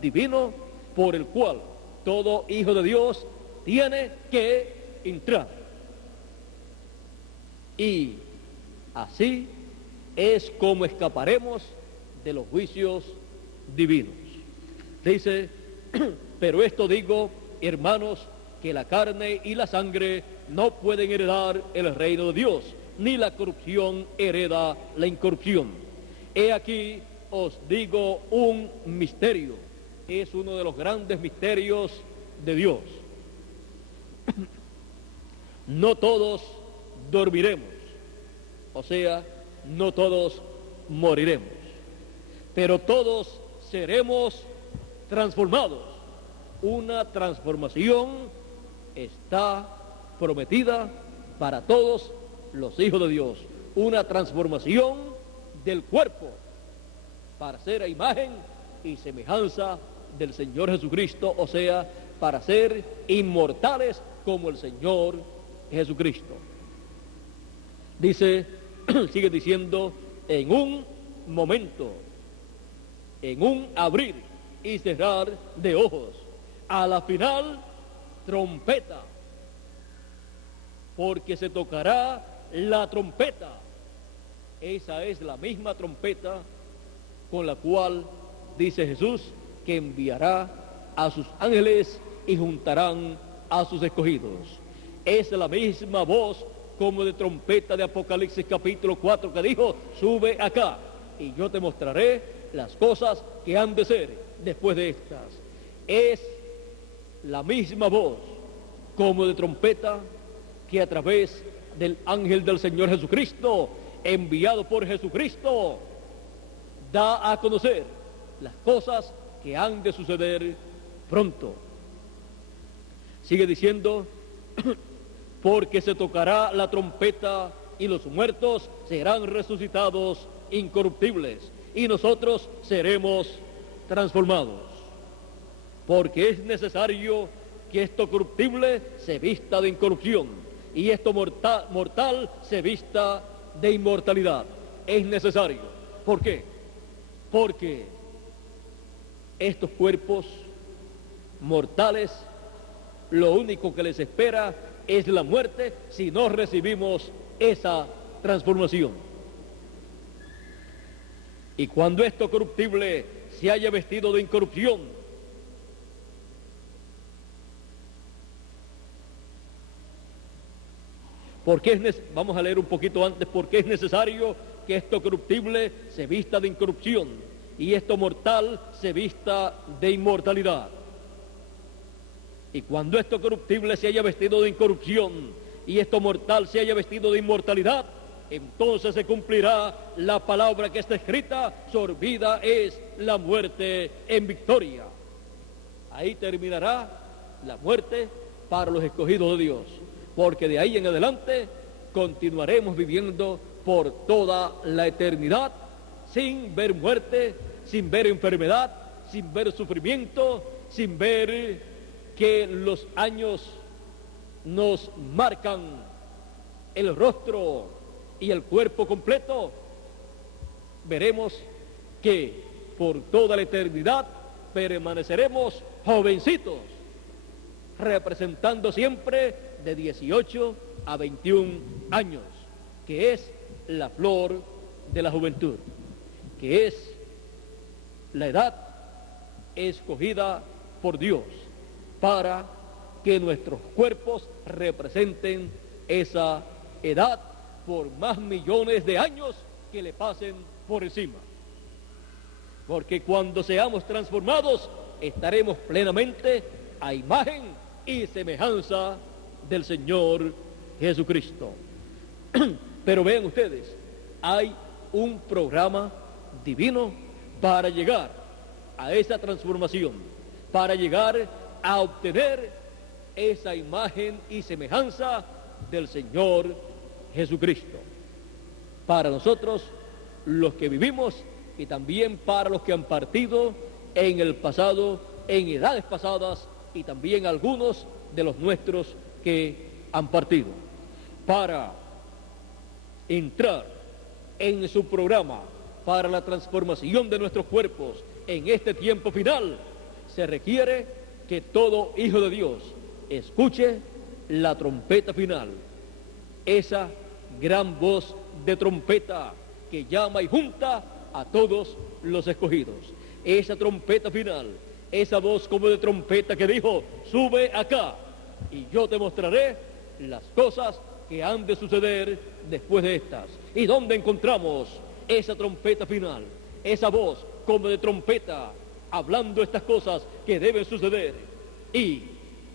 divino por el cual todo hijo de Dios tiene que entrar. Y así es como escaparemos de los juicios divinos. Dice, pero esto digo, hermanos, que la carne y la sangre no pueden heredar el reino de Dios, ni la corrupción hereda la incorrupción. He aquí os digo un misterio, es uno de los grandes misterios de Dios. No todos dormiremos, o sea, no todos moriremos, pero todos seremos transformados. Una transformación está prometida para todos los hijos de Dios, una transformación del cuerpo para ser a imagen y semejanza del Señor Jesucristo, o sea, para ser inmortales como el Señor Jesucristo. Dice, sigue diciendo, en un momento, en un abrir y cerrar de ojos, a la final, trompeta, porque se tocará la trompeta. Esa es la misma trompeta con la cual dice Jesús que enviará a sus ángeles y juntarán a sus escogidos. Es la misma voz como de trompeta de Apocalipsis capítulo 4 que dijo, sube acá y yo te mostraré las cosas que han de ser después de estas. Es la misma voz como de trompeta que a través del ángel del Señor Jesucristo, enviado por Jesucristo, da a conocer las cosas que han de suceder pronto. Sigue diciendo, porque se tocará la trompeta y los muertos serán resucitados incorruptibles y nosotros seremos transformados. Porque es necesario que esto corruptible se vista de incorrupción y esto mortal se vista de inmortalidad. Es necesario. ¿Por qué? Porque estos cuerpos mortales, lo único que les espera es la muerte si no recibimos esa transformación. Y cuando esto corruptible se haya vestido de incorrupción, vamos a leer un poquito antes, porque es necesario que esto corruptible se vista de incorrupción y esto mortal se vista de inmortalidad. Y cuando esto corruptible se haya vestido de incorrupción y esto mortal se haya vestido de inmortalidad, entonces se cumplirá la palabra que está escrita, sorbida es la muerte en victoria. Ahí terminará la muerte para los escogidos de Dios, porque de ahí en adelante continuaremos viviendo por toda la eternidad, sin ver muerte, sin ver enfermedad, sin ver sufrimiento, sin ver que los años nos marcan el rostro y el cuerpo completo. Veremos que por toda la eternidad permaneceremos jovencitos, representando siempre de 18 a 21 años, que es la flor de la juventud, que es la edad escogida por Dios para que nuestros cuerpos representen esa edad por más millones de años que le pasen por encima. Porque cuando seamos transformados, estaremos plenamente a imagen y semejanza del Señor Jesucristo. Pero vean ustedes, hay un programa divino para llegar a esa transformación, para llegar a obtener esa imagen y semejanza del Señor Jesucristo. Para nosotros, los que vivimos, y también para los que han partido en el pasado, en edades pasadas, y también algunos de los nuestros que han partido, para entrar en su programa para la transformación de nuestros cuerpos en este tiempo final. se requiere que todo hijo de Dios escuche la trompeta final, esa gran voz de trompeta que llama y junta a todos los escogidos. Esa trompeta final, esa voz como de trompeta que dijo: sube acá y yo te mostraré las cosas que han de suceder después de estas. ¿Y dónde encontramos esa trompeta final? Esa voz como de trompeta hablando estas cosas que deben suceder y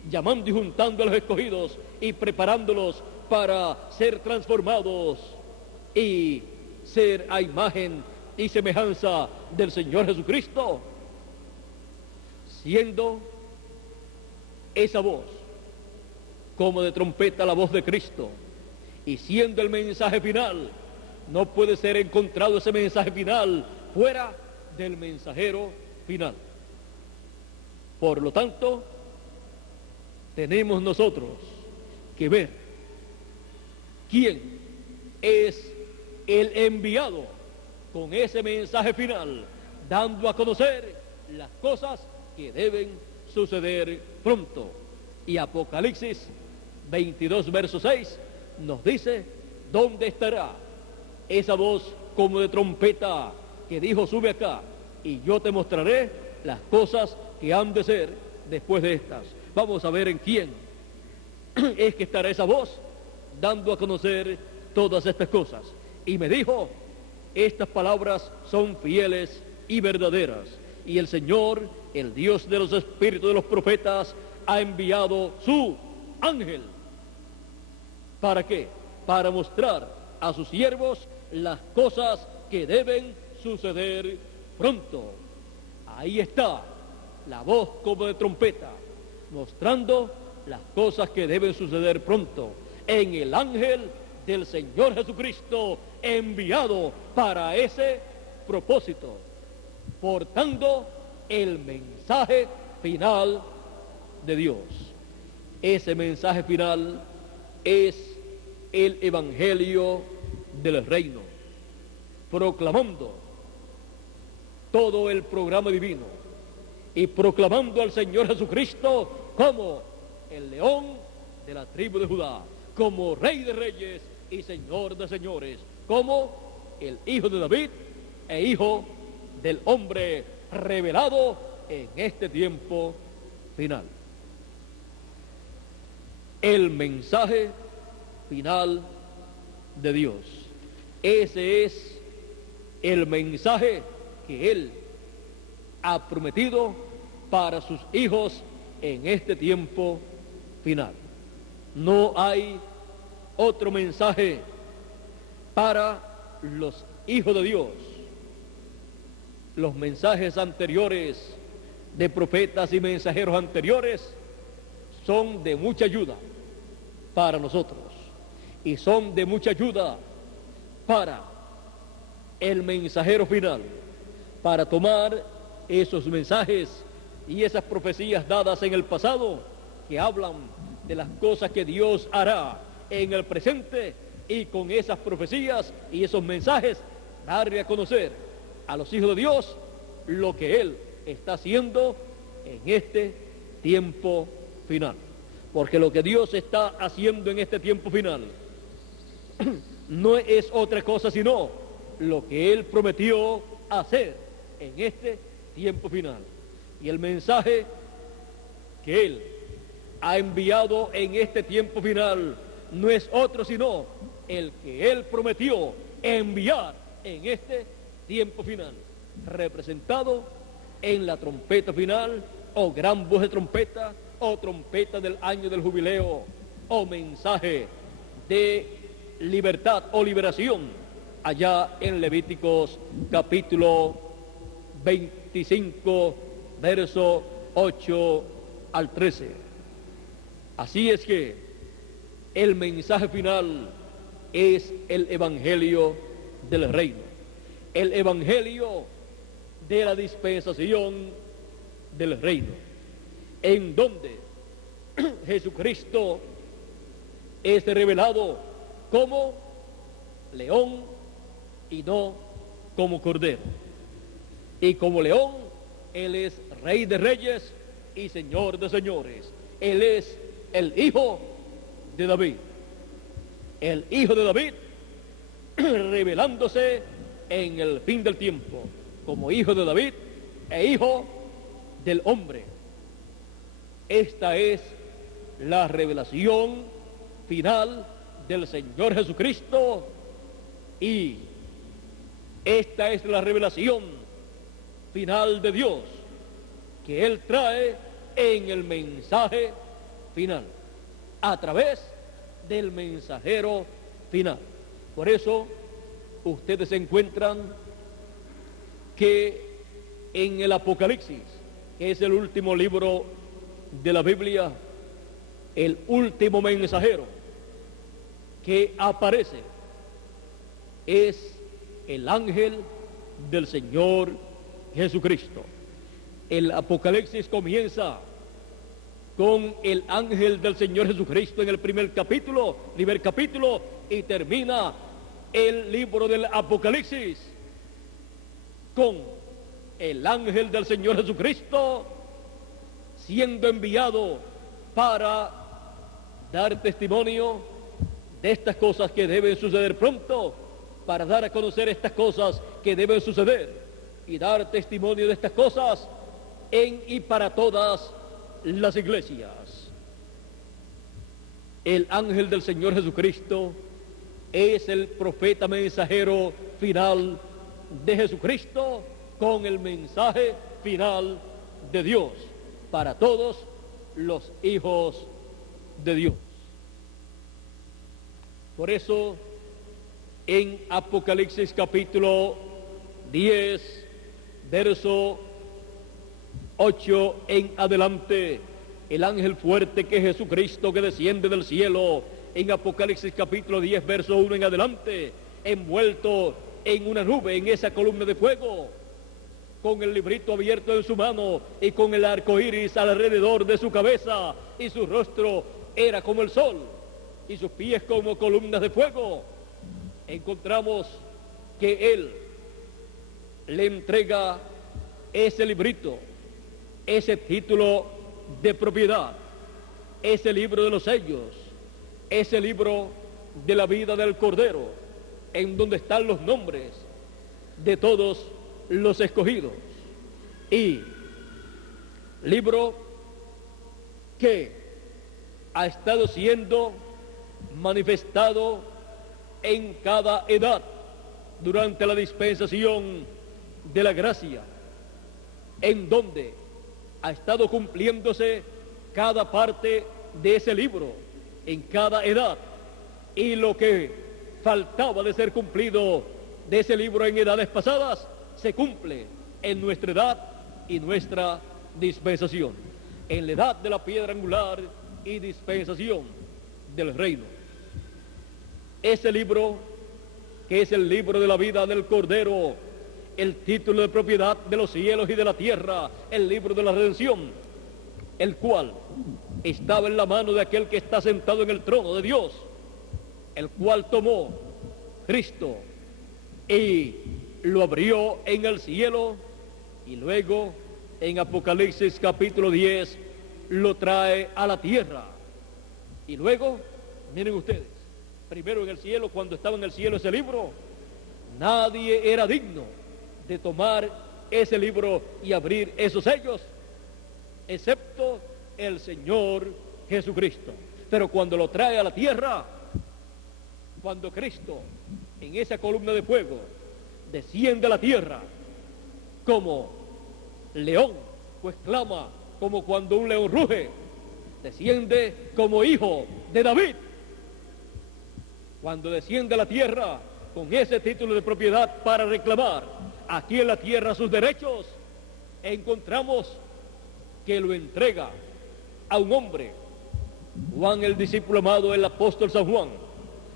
llamando y juntando a los escogidos y preparándolos para ser transformados y ser a imagen y semejanza del Señor Jesucristo, siendo esa voz como de trompeta la voz de Cristo y siendo el mensaje final. No puede ser encontrado ese mensaje final fuera del mensajero final. Por lo tanto, tenemos nosotros que ver quién es el enviado con ese mensaje final, dando a conocer las cosas que deben suceder pronto. Y Apocalipsis 22, verso 6, nos dice dónde estará esa voz como de trompeta que dijo: sube acá y yo te mostraré las cosas que han de ser después de estas. Vamos a ver en quién es que estará esa voz dando a conocer todas estas cosas. Y me dijo: estas palabras son fieles y verdaderas, y el Señor, el Dios de los espíritus de los profetas, ha enviado su ángel. ¿Para qué? Para mostrar a sus siervos las cosas que deben suceder pronto. Ahí está la voz como de trompeta, mostrando las cosas que deben suceder pronto, en el ángel del Señor Jesucristo, enviado para ese propósito, portando el mensaje final de Dios. Ese mensaje final es el evangelio del reino, proclamando todo el programa divino y proclamando al Señor Jesucristo como el león de la tribu de Judá, como Rey de reyes y Señor de señores, como el Hijo de David e Hijo del hombre revelado en este tiempo final. El mensaje final de Dios. Ese es el mensaje que Él ha prometido para sus hijos en este tiempo final. No hay otro mensaje para los hijos de Dios. Los mensajes anteriores de profetas y mensajeros anteriores son de mucha ayuda para nosotros y son de mucha ayuda para el mensajero final, para tomar esos mensajes y esas profecías dadas en el pasado que hablan de las cosas que Dios hará en el presente, y con esas profecías y esos mensajes darle a conocer a los hijos de Dios lo que Él está haciendo en este tiempo final. Porque lo que Dios está haciendo en este tiempo final no es otra cosa sino lo que Él prometió hacer en este tiempo final. Y el mensaje que Él ha enviado en este tiempo final no es otro sino el que Él prometió enviar en este tiempo final, representado en la trompeta final, o gran voz de trompeta, o trompeta del año del jubileo, o mensaje de libertad o liberación, allá en Levíticos capítulo 25, verso 8 al 13. Así es que el mensaje final es el evangelio del reino, el evangelio de la dispensación del reino, en donde Jesucristo es revelado como león y no como cordero. Y como león, Él es Rey de reyes y Señor de señores. Él es el Hijo de David. El Hijo de David revelándose en el fin del tiempo como Hijo de David e Hijo del hombre. Esta es la revelación final del Señor Jesucristo, y esta es la revelación final de Dios que Él trae en el mensaje final, a través del mensajero final. Por eso ustedes encuentran que en el Apocalipsis, que es el último libro de la Biblia, el último mensajero que aparece es el ángel del Señor Jesucristo. El Apocalipsis comienza con el ángel del Señor Jesucristo en el primer capítulo, y termina el libro del Apocalipsis con el ángel del Señor Jesucristo siendo enviado para dar testimonio de estas cosas que deben suceder pronto, para dar a conocer estas cosas que deben suceder y dar testimonio de estas cosas en y para todas las iglesias. El ángel del Señor Jesucristo es el profeta mensajero final de Jesucristo con el mensaje final de Dios para todos los hijos de Dios. Por eso, en Apocalipsis capítulo 10, verso 8 en adelante, el ángel fuerte que es Jesucristo, que desciende del cielo, en Apocalipsis capítulo 10, verso 1 en adelante, envuelto en una nube, en esa columna de fuego, con el librito abierto en su mano y con el arco iris alrededor de su cabeza, y su rostro era como el sol y sus pies como columnas de fuego. Encontramos que él le entrega ese librito, ese título de propiedad, ese libro de los sellos, ese libro de la vida del Cordero, en donde están los nombres de todos los escogidos, y libro que ha estado siendo manifestado en cada edad durante la dispensación de la gracia, en donde ha estado cumpliéndose cada parte de ese libro en cada edad, y lo que faltaba de ser cumplido de ese libro en edades pasadas se cumple en nuestra edad y nuestra dispensación, en la edad de la piedra angular y dispensación del reino. Ese libro, que es el libro de la vida del Cordero, el título de propiedad de los cielos y de la tierra, el libro de la redención, el cual estaba en la mano de aquel que está sentado en el trono de Dios, el cual tomó Cristo y lo abrió en el cielo, y luego en Apocalipsis capítulo 10 lo trae a la tierra. Y luego, miren ustedes, primero en el cielo, cuando estaba en el cielo ese libro, nadie era digno de tomar ese libro y abrir esos sellos, excepto el Señor Jesucristo. Pero cuando lo trae a la tierra, cuando Cristo en esa columna de fuego desciende a la tierra como león, pues clama como cuando un león ruge, desciende como hijo de David. Cuando desciende a la tierra con ese título de propiedad para reclamar aquí en la tierra sus derechos, encontramos que lo entrega a un hombre, Juan el discípulo amado, el apóstol San Juan,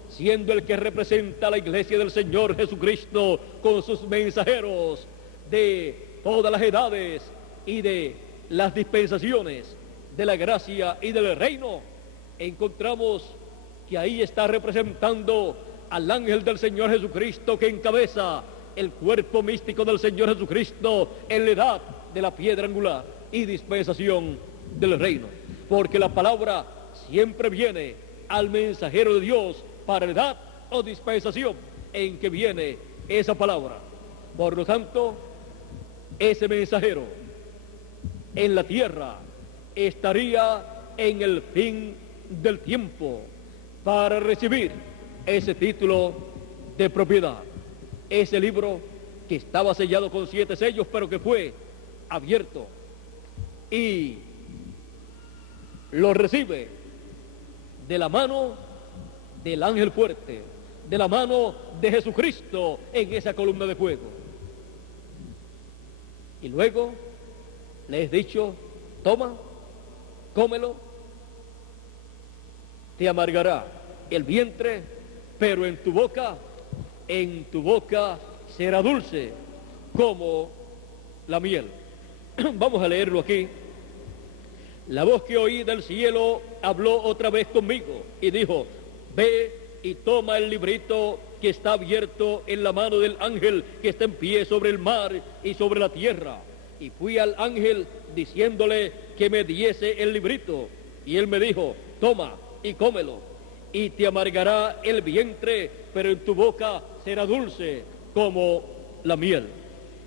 siendo el que representa a la iglesia del Señor Jesucristo con sus mensajeros de todas las edades y de las dispensaciones de la gracia y del reino. Encontramos que ahí está representando al ángel del Señor Jesucristo, que encabeza el cuerpo místico del Señor Jesucristo en la edad de la piedra angular. y dispensación del reino. Porque la palabra siempre viene al mensajero de Dios para la edad o dispensación en que viene esa palabra. Por lo tanto, ese mensajero en la tierra estaría en el fin del tiempo para recibir ese título de propiedad. Ese libro que estaba sellado con 7 sellos, pero que fue abierto y lo recibe de la mano del ángel fuerte, de la mano de Jesucristo en esa columna de fuego. Y luego le es dicho: toma, cómelo, te amargará el vientre, pero en tu boca será dulce como la miel. Vamos a leerlo aquí. La voz que oí del cielo habló otra vez conmigo y dijo: ve y toma el librito que está abierto en la mano del ángel que está en pie sobre el mar y sobre la tierra. Y fui al ángel diciéndole que me diese el librito. Y él me dijo: toma y cómelo, y te amargará el vientre, pero en tu boca será dulce como la miel.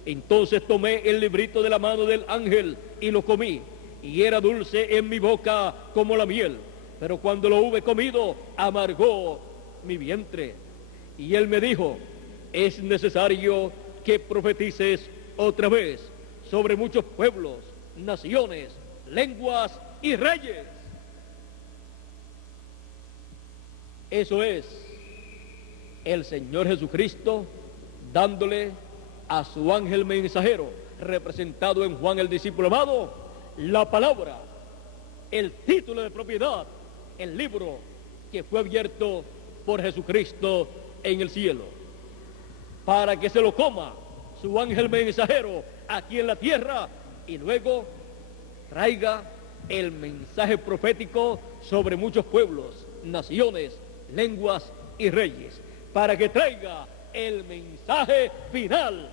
Entonces tomé el librito de la mano del ángel y lo comí, y era dulce en mi boca como la miel, pero cuando lo hube comido, amargó mi vientre. Y él me dijo: es necesario que profetices otra vez sobre muchos pueblos, naciones, lenguas y reyes. Eso es el Señor Jesucristo dándole a su ángel mensajero, representado en Juan el discípulo amado, la palabra, el título de propiedad, el libro que fue abierto por Jesucristo en el cielo, para que se lo coma su ángel mensajero aquí en la tierra y luego traiga el mensaje profético sobre muchos pueblos, naciones, lenguas y reyes, para que traiga el mensaje final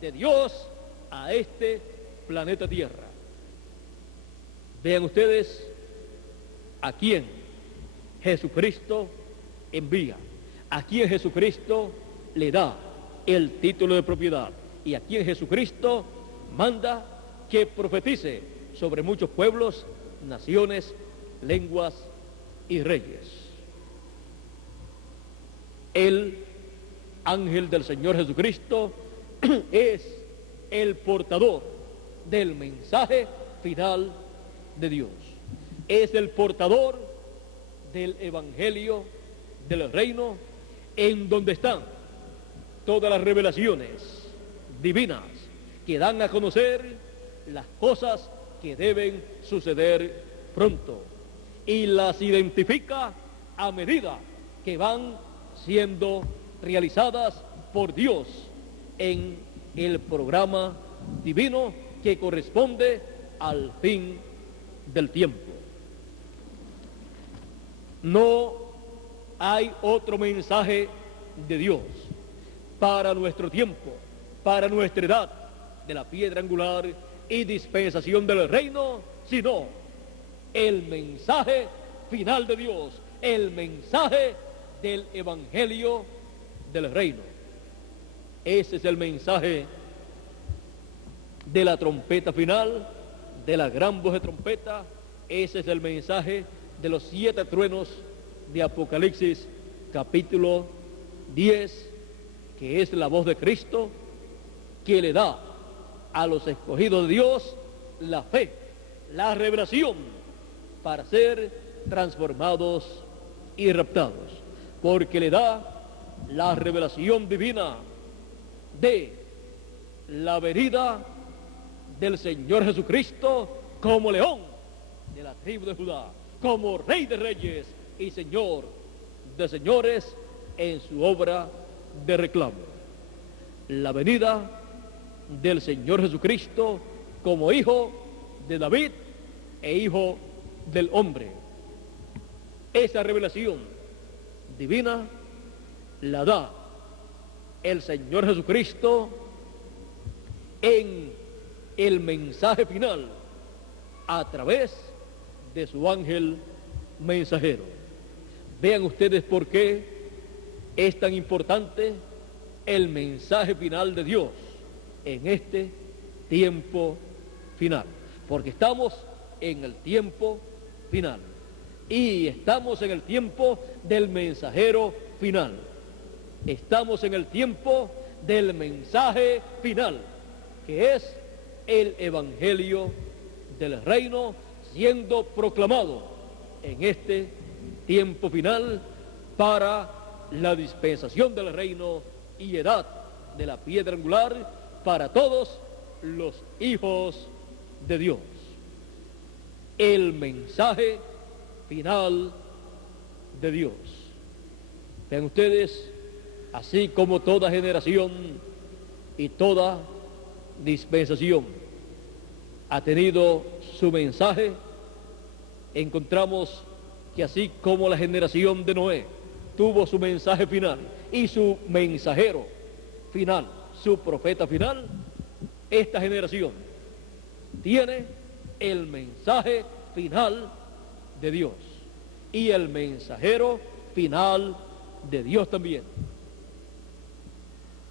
de Dios a este planeta Tierra. Vean ustedes a quién Jesucristo envía, a quién Jesucristo le da el título de propiedad y a quién Jesucristo manda que profetice sobre muchos pueblos, naciones, lenguas y reyes. El ángel del Señor Jesucristo es el portador del mensaje final de Dios. Es el portador del evangelio del reino, en donde están todas las revelaciones divinas que dan a conocer las cosas que deben suceder pronto y las identifica a medida que van siendo realizadas por Dios en el programa divino que corresponde al fin del tiempo. No hay otro mensaje de Dios para nuestro tiempo, para nuestra edad de la piedra angular y dispensación del reino, sino el mensaje final de Dios, el mensaje del evangelio del reino. Ese es el mensaje de la trompeta final, de la gran voz de trompeta. Ese es el mensaje de los 7 truenos de Apocalipsis capítulo 10, que es la voz de Cristo que le da a los escogidos de Dios la fe, la revelación para ser transformados y raptados, porque le da la revelación divina de la venida del Señor Jesucristo como león de la tribu de Judá, como Rey de reyes y Señor de señores en su obra de reclamo. La venida del Señor Jesucristo como hijo de David e hijo del hombre. Esa revelación divina la da el Señor Jesucristo en el mensaje final a través de su ángel mensajero. Vean ustedes por qué es tan importante el mensaje final de Dios en este tiempo final. Porque estamos en el tiempo final. Y estamos en el tiempo del mensajero final. Estamos en el tiempo del mensaje final, que es el evangelio del reino siendo proclamado en este tiempo final para la dispensación del reino y edad de la piedra angular para todos los hijos de Dios. El mensaje final de Dios. Vean ustedes, así como toda generación y toda dispensación ha tenido su mensaje, encontramos que así como la generación de Noé tuvo su mensaje final y su mensajero final, su profeta final, esta generación tiene el mensaje final de Dios y el mensajero final de Dios también,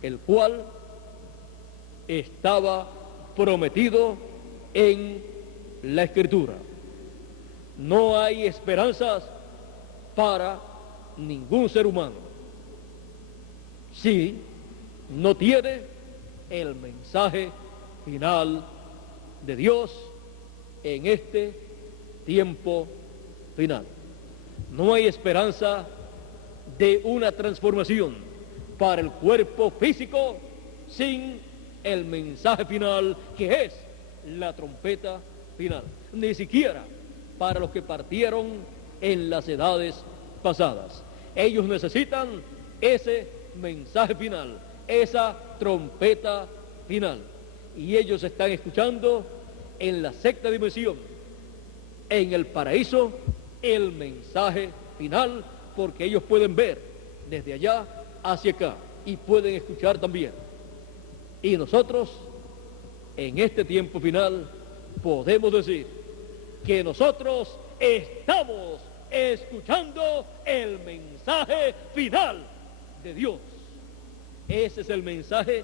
el cual estaba prometido en la Escritura. No hay esperanzas para ningún ser humano si no tiene el mensaje final de Dios en este tiempo final. No hay esperanza de una transformación para el cuerpo físico sin el mensaje final, que es la trompeta final. Ni siquiera para los que partieron en las edades pasadas. Ellos necesitan ese mensaje final, esa trompeta final. Y ellos están escuchando en la sexta dimensión, en el paraíso, el mensaje final, porque ellos pueden ver desde allá hacia acá y pueden escuchar también. Y nosotros, en este tiempo final, podemos decir que nosotros estamos escuchando el mensaje final de Dios. Ese es el mensaje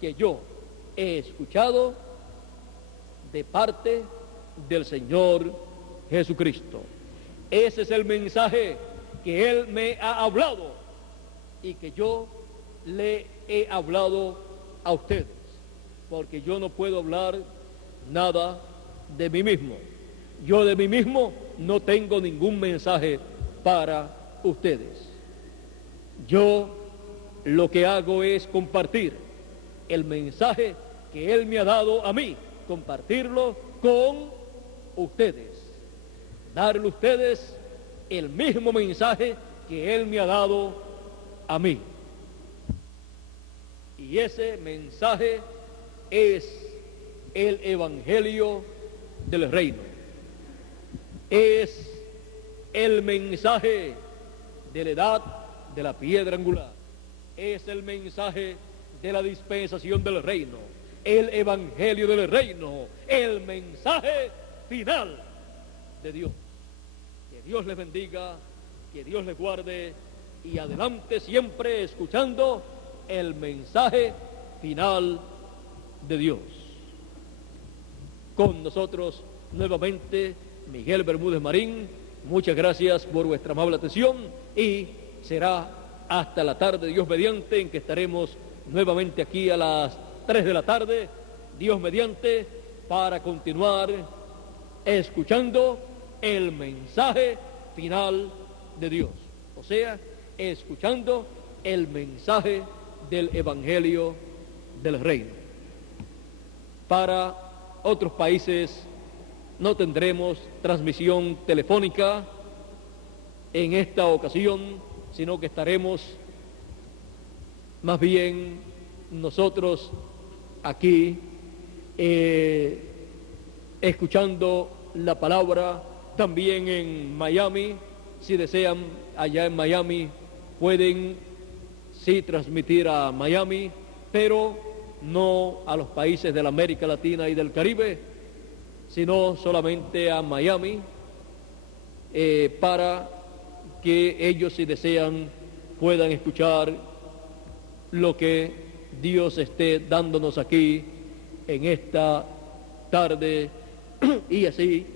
que yo he escuchado de parte del Señor Jesucristo. Ese es el mensaje que Él me ha hablado y que yo le he hablado a ustedes, porque yo no puedo hablar nada de mí mismo. Yo de mí mismo no tengo ningún mensaje para ustedes. Yo lo que hago es compartir el mensaje que Él me ha dado a mí, compartirlo con ustedes, darle a ustedes el mismo mensaje que Él me ha dado a mí. Y ese mensaje es el evangelio del reino. Es el mensaje de la edad de la piedra angular. Es el mensaje de la dispensación del reino, el evangelio del reino, el mensaje final de Dios. Que Dios les bendiga, que Dios les guarde y adelante siempre escuchando el mensaje final de Dios. Con nosotros nuevamente Miguel Bermúdez Marín. Muchas gracias por vuestra amable atención y será hasta la tarde, Dios mediante, en que estaremos nuevamente aquí a las 3 de la tarde, Dios mediante, para continuar escuchando el mensaje final de Dios, o sea, escuchando el mensaje del evangelio del reino. Para otros países no tendremos transmisión telefónica en esta ocasión, sino que estaremos más bien nosotros aquí escuchando la palabra también en Miami. Si desean, allá en Miami pueden sí transmitir a Miami, pero no a los países de la América Latina y del Caribe, sino solamente a Miami, para que ellos, si desean, puedan escuchar lo que Dios esté dándonos aquí en esta tarde y así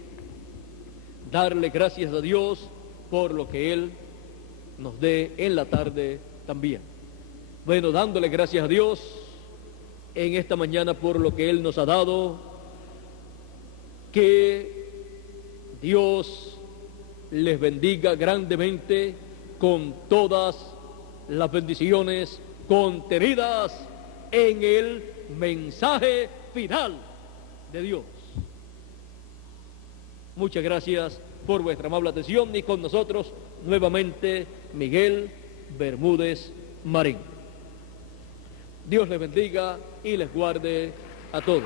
darle gracias a Dios por lo que Él nos dé en la tarde también. Bueno, dándole gracias a Dios en esta mañana por lo que Él nos ha dado, que Dios les bendiga grandemente con todas las bendiciones contenidas en el mensaje final de Dios. Muchas gracias por vuestra amable atención y con nosotros nuevamente Miguel Bermúdez Marín. Dios les bendiga y les guarde a todos.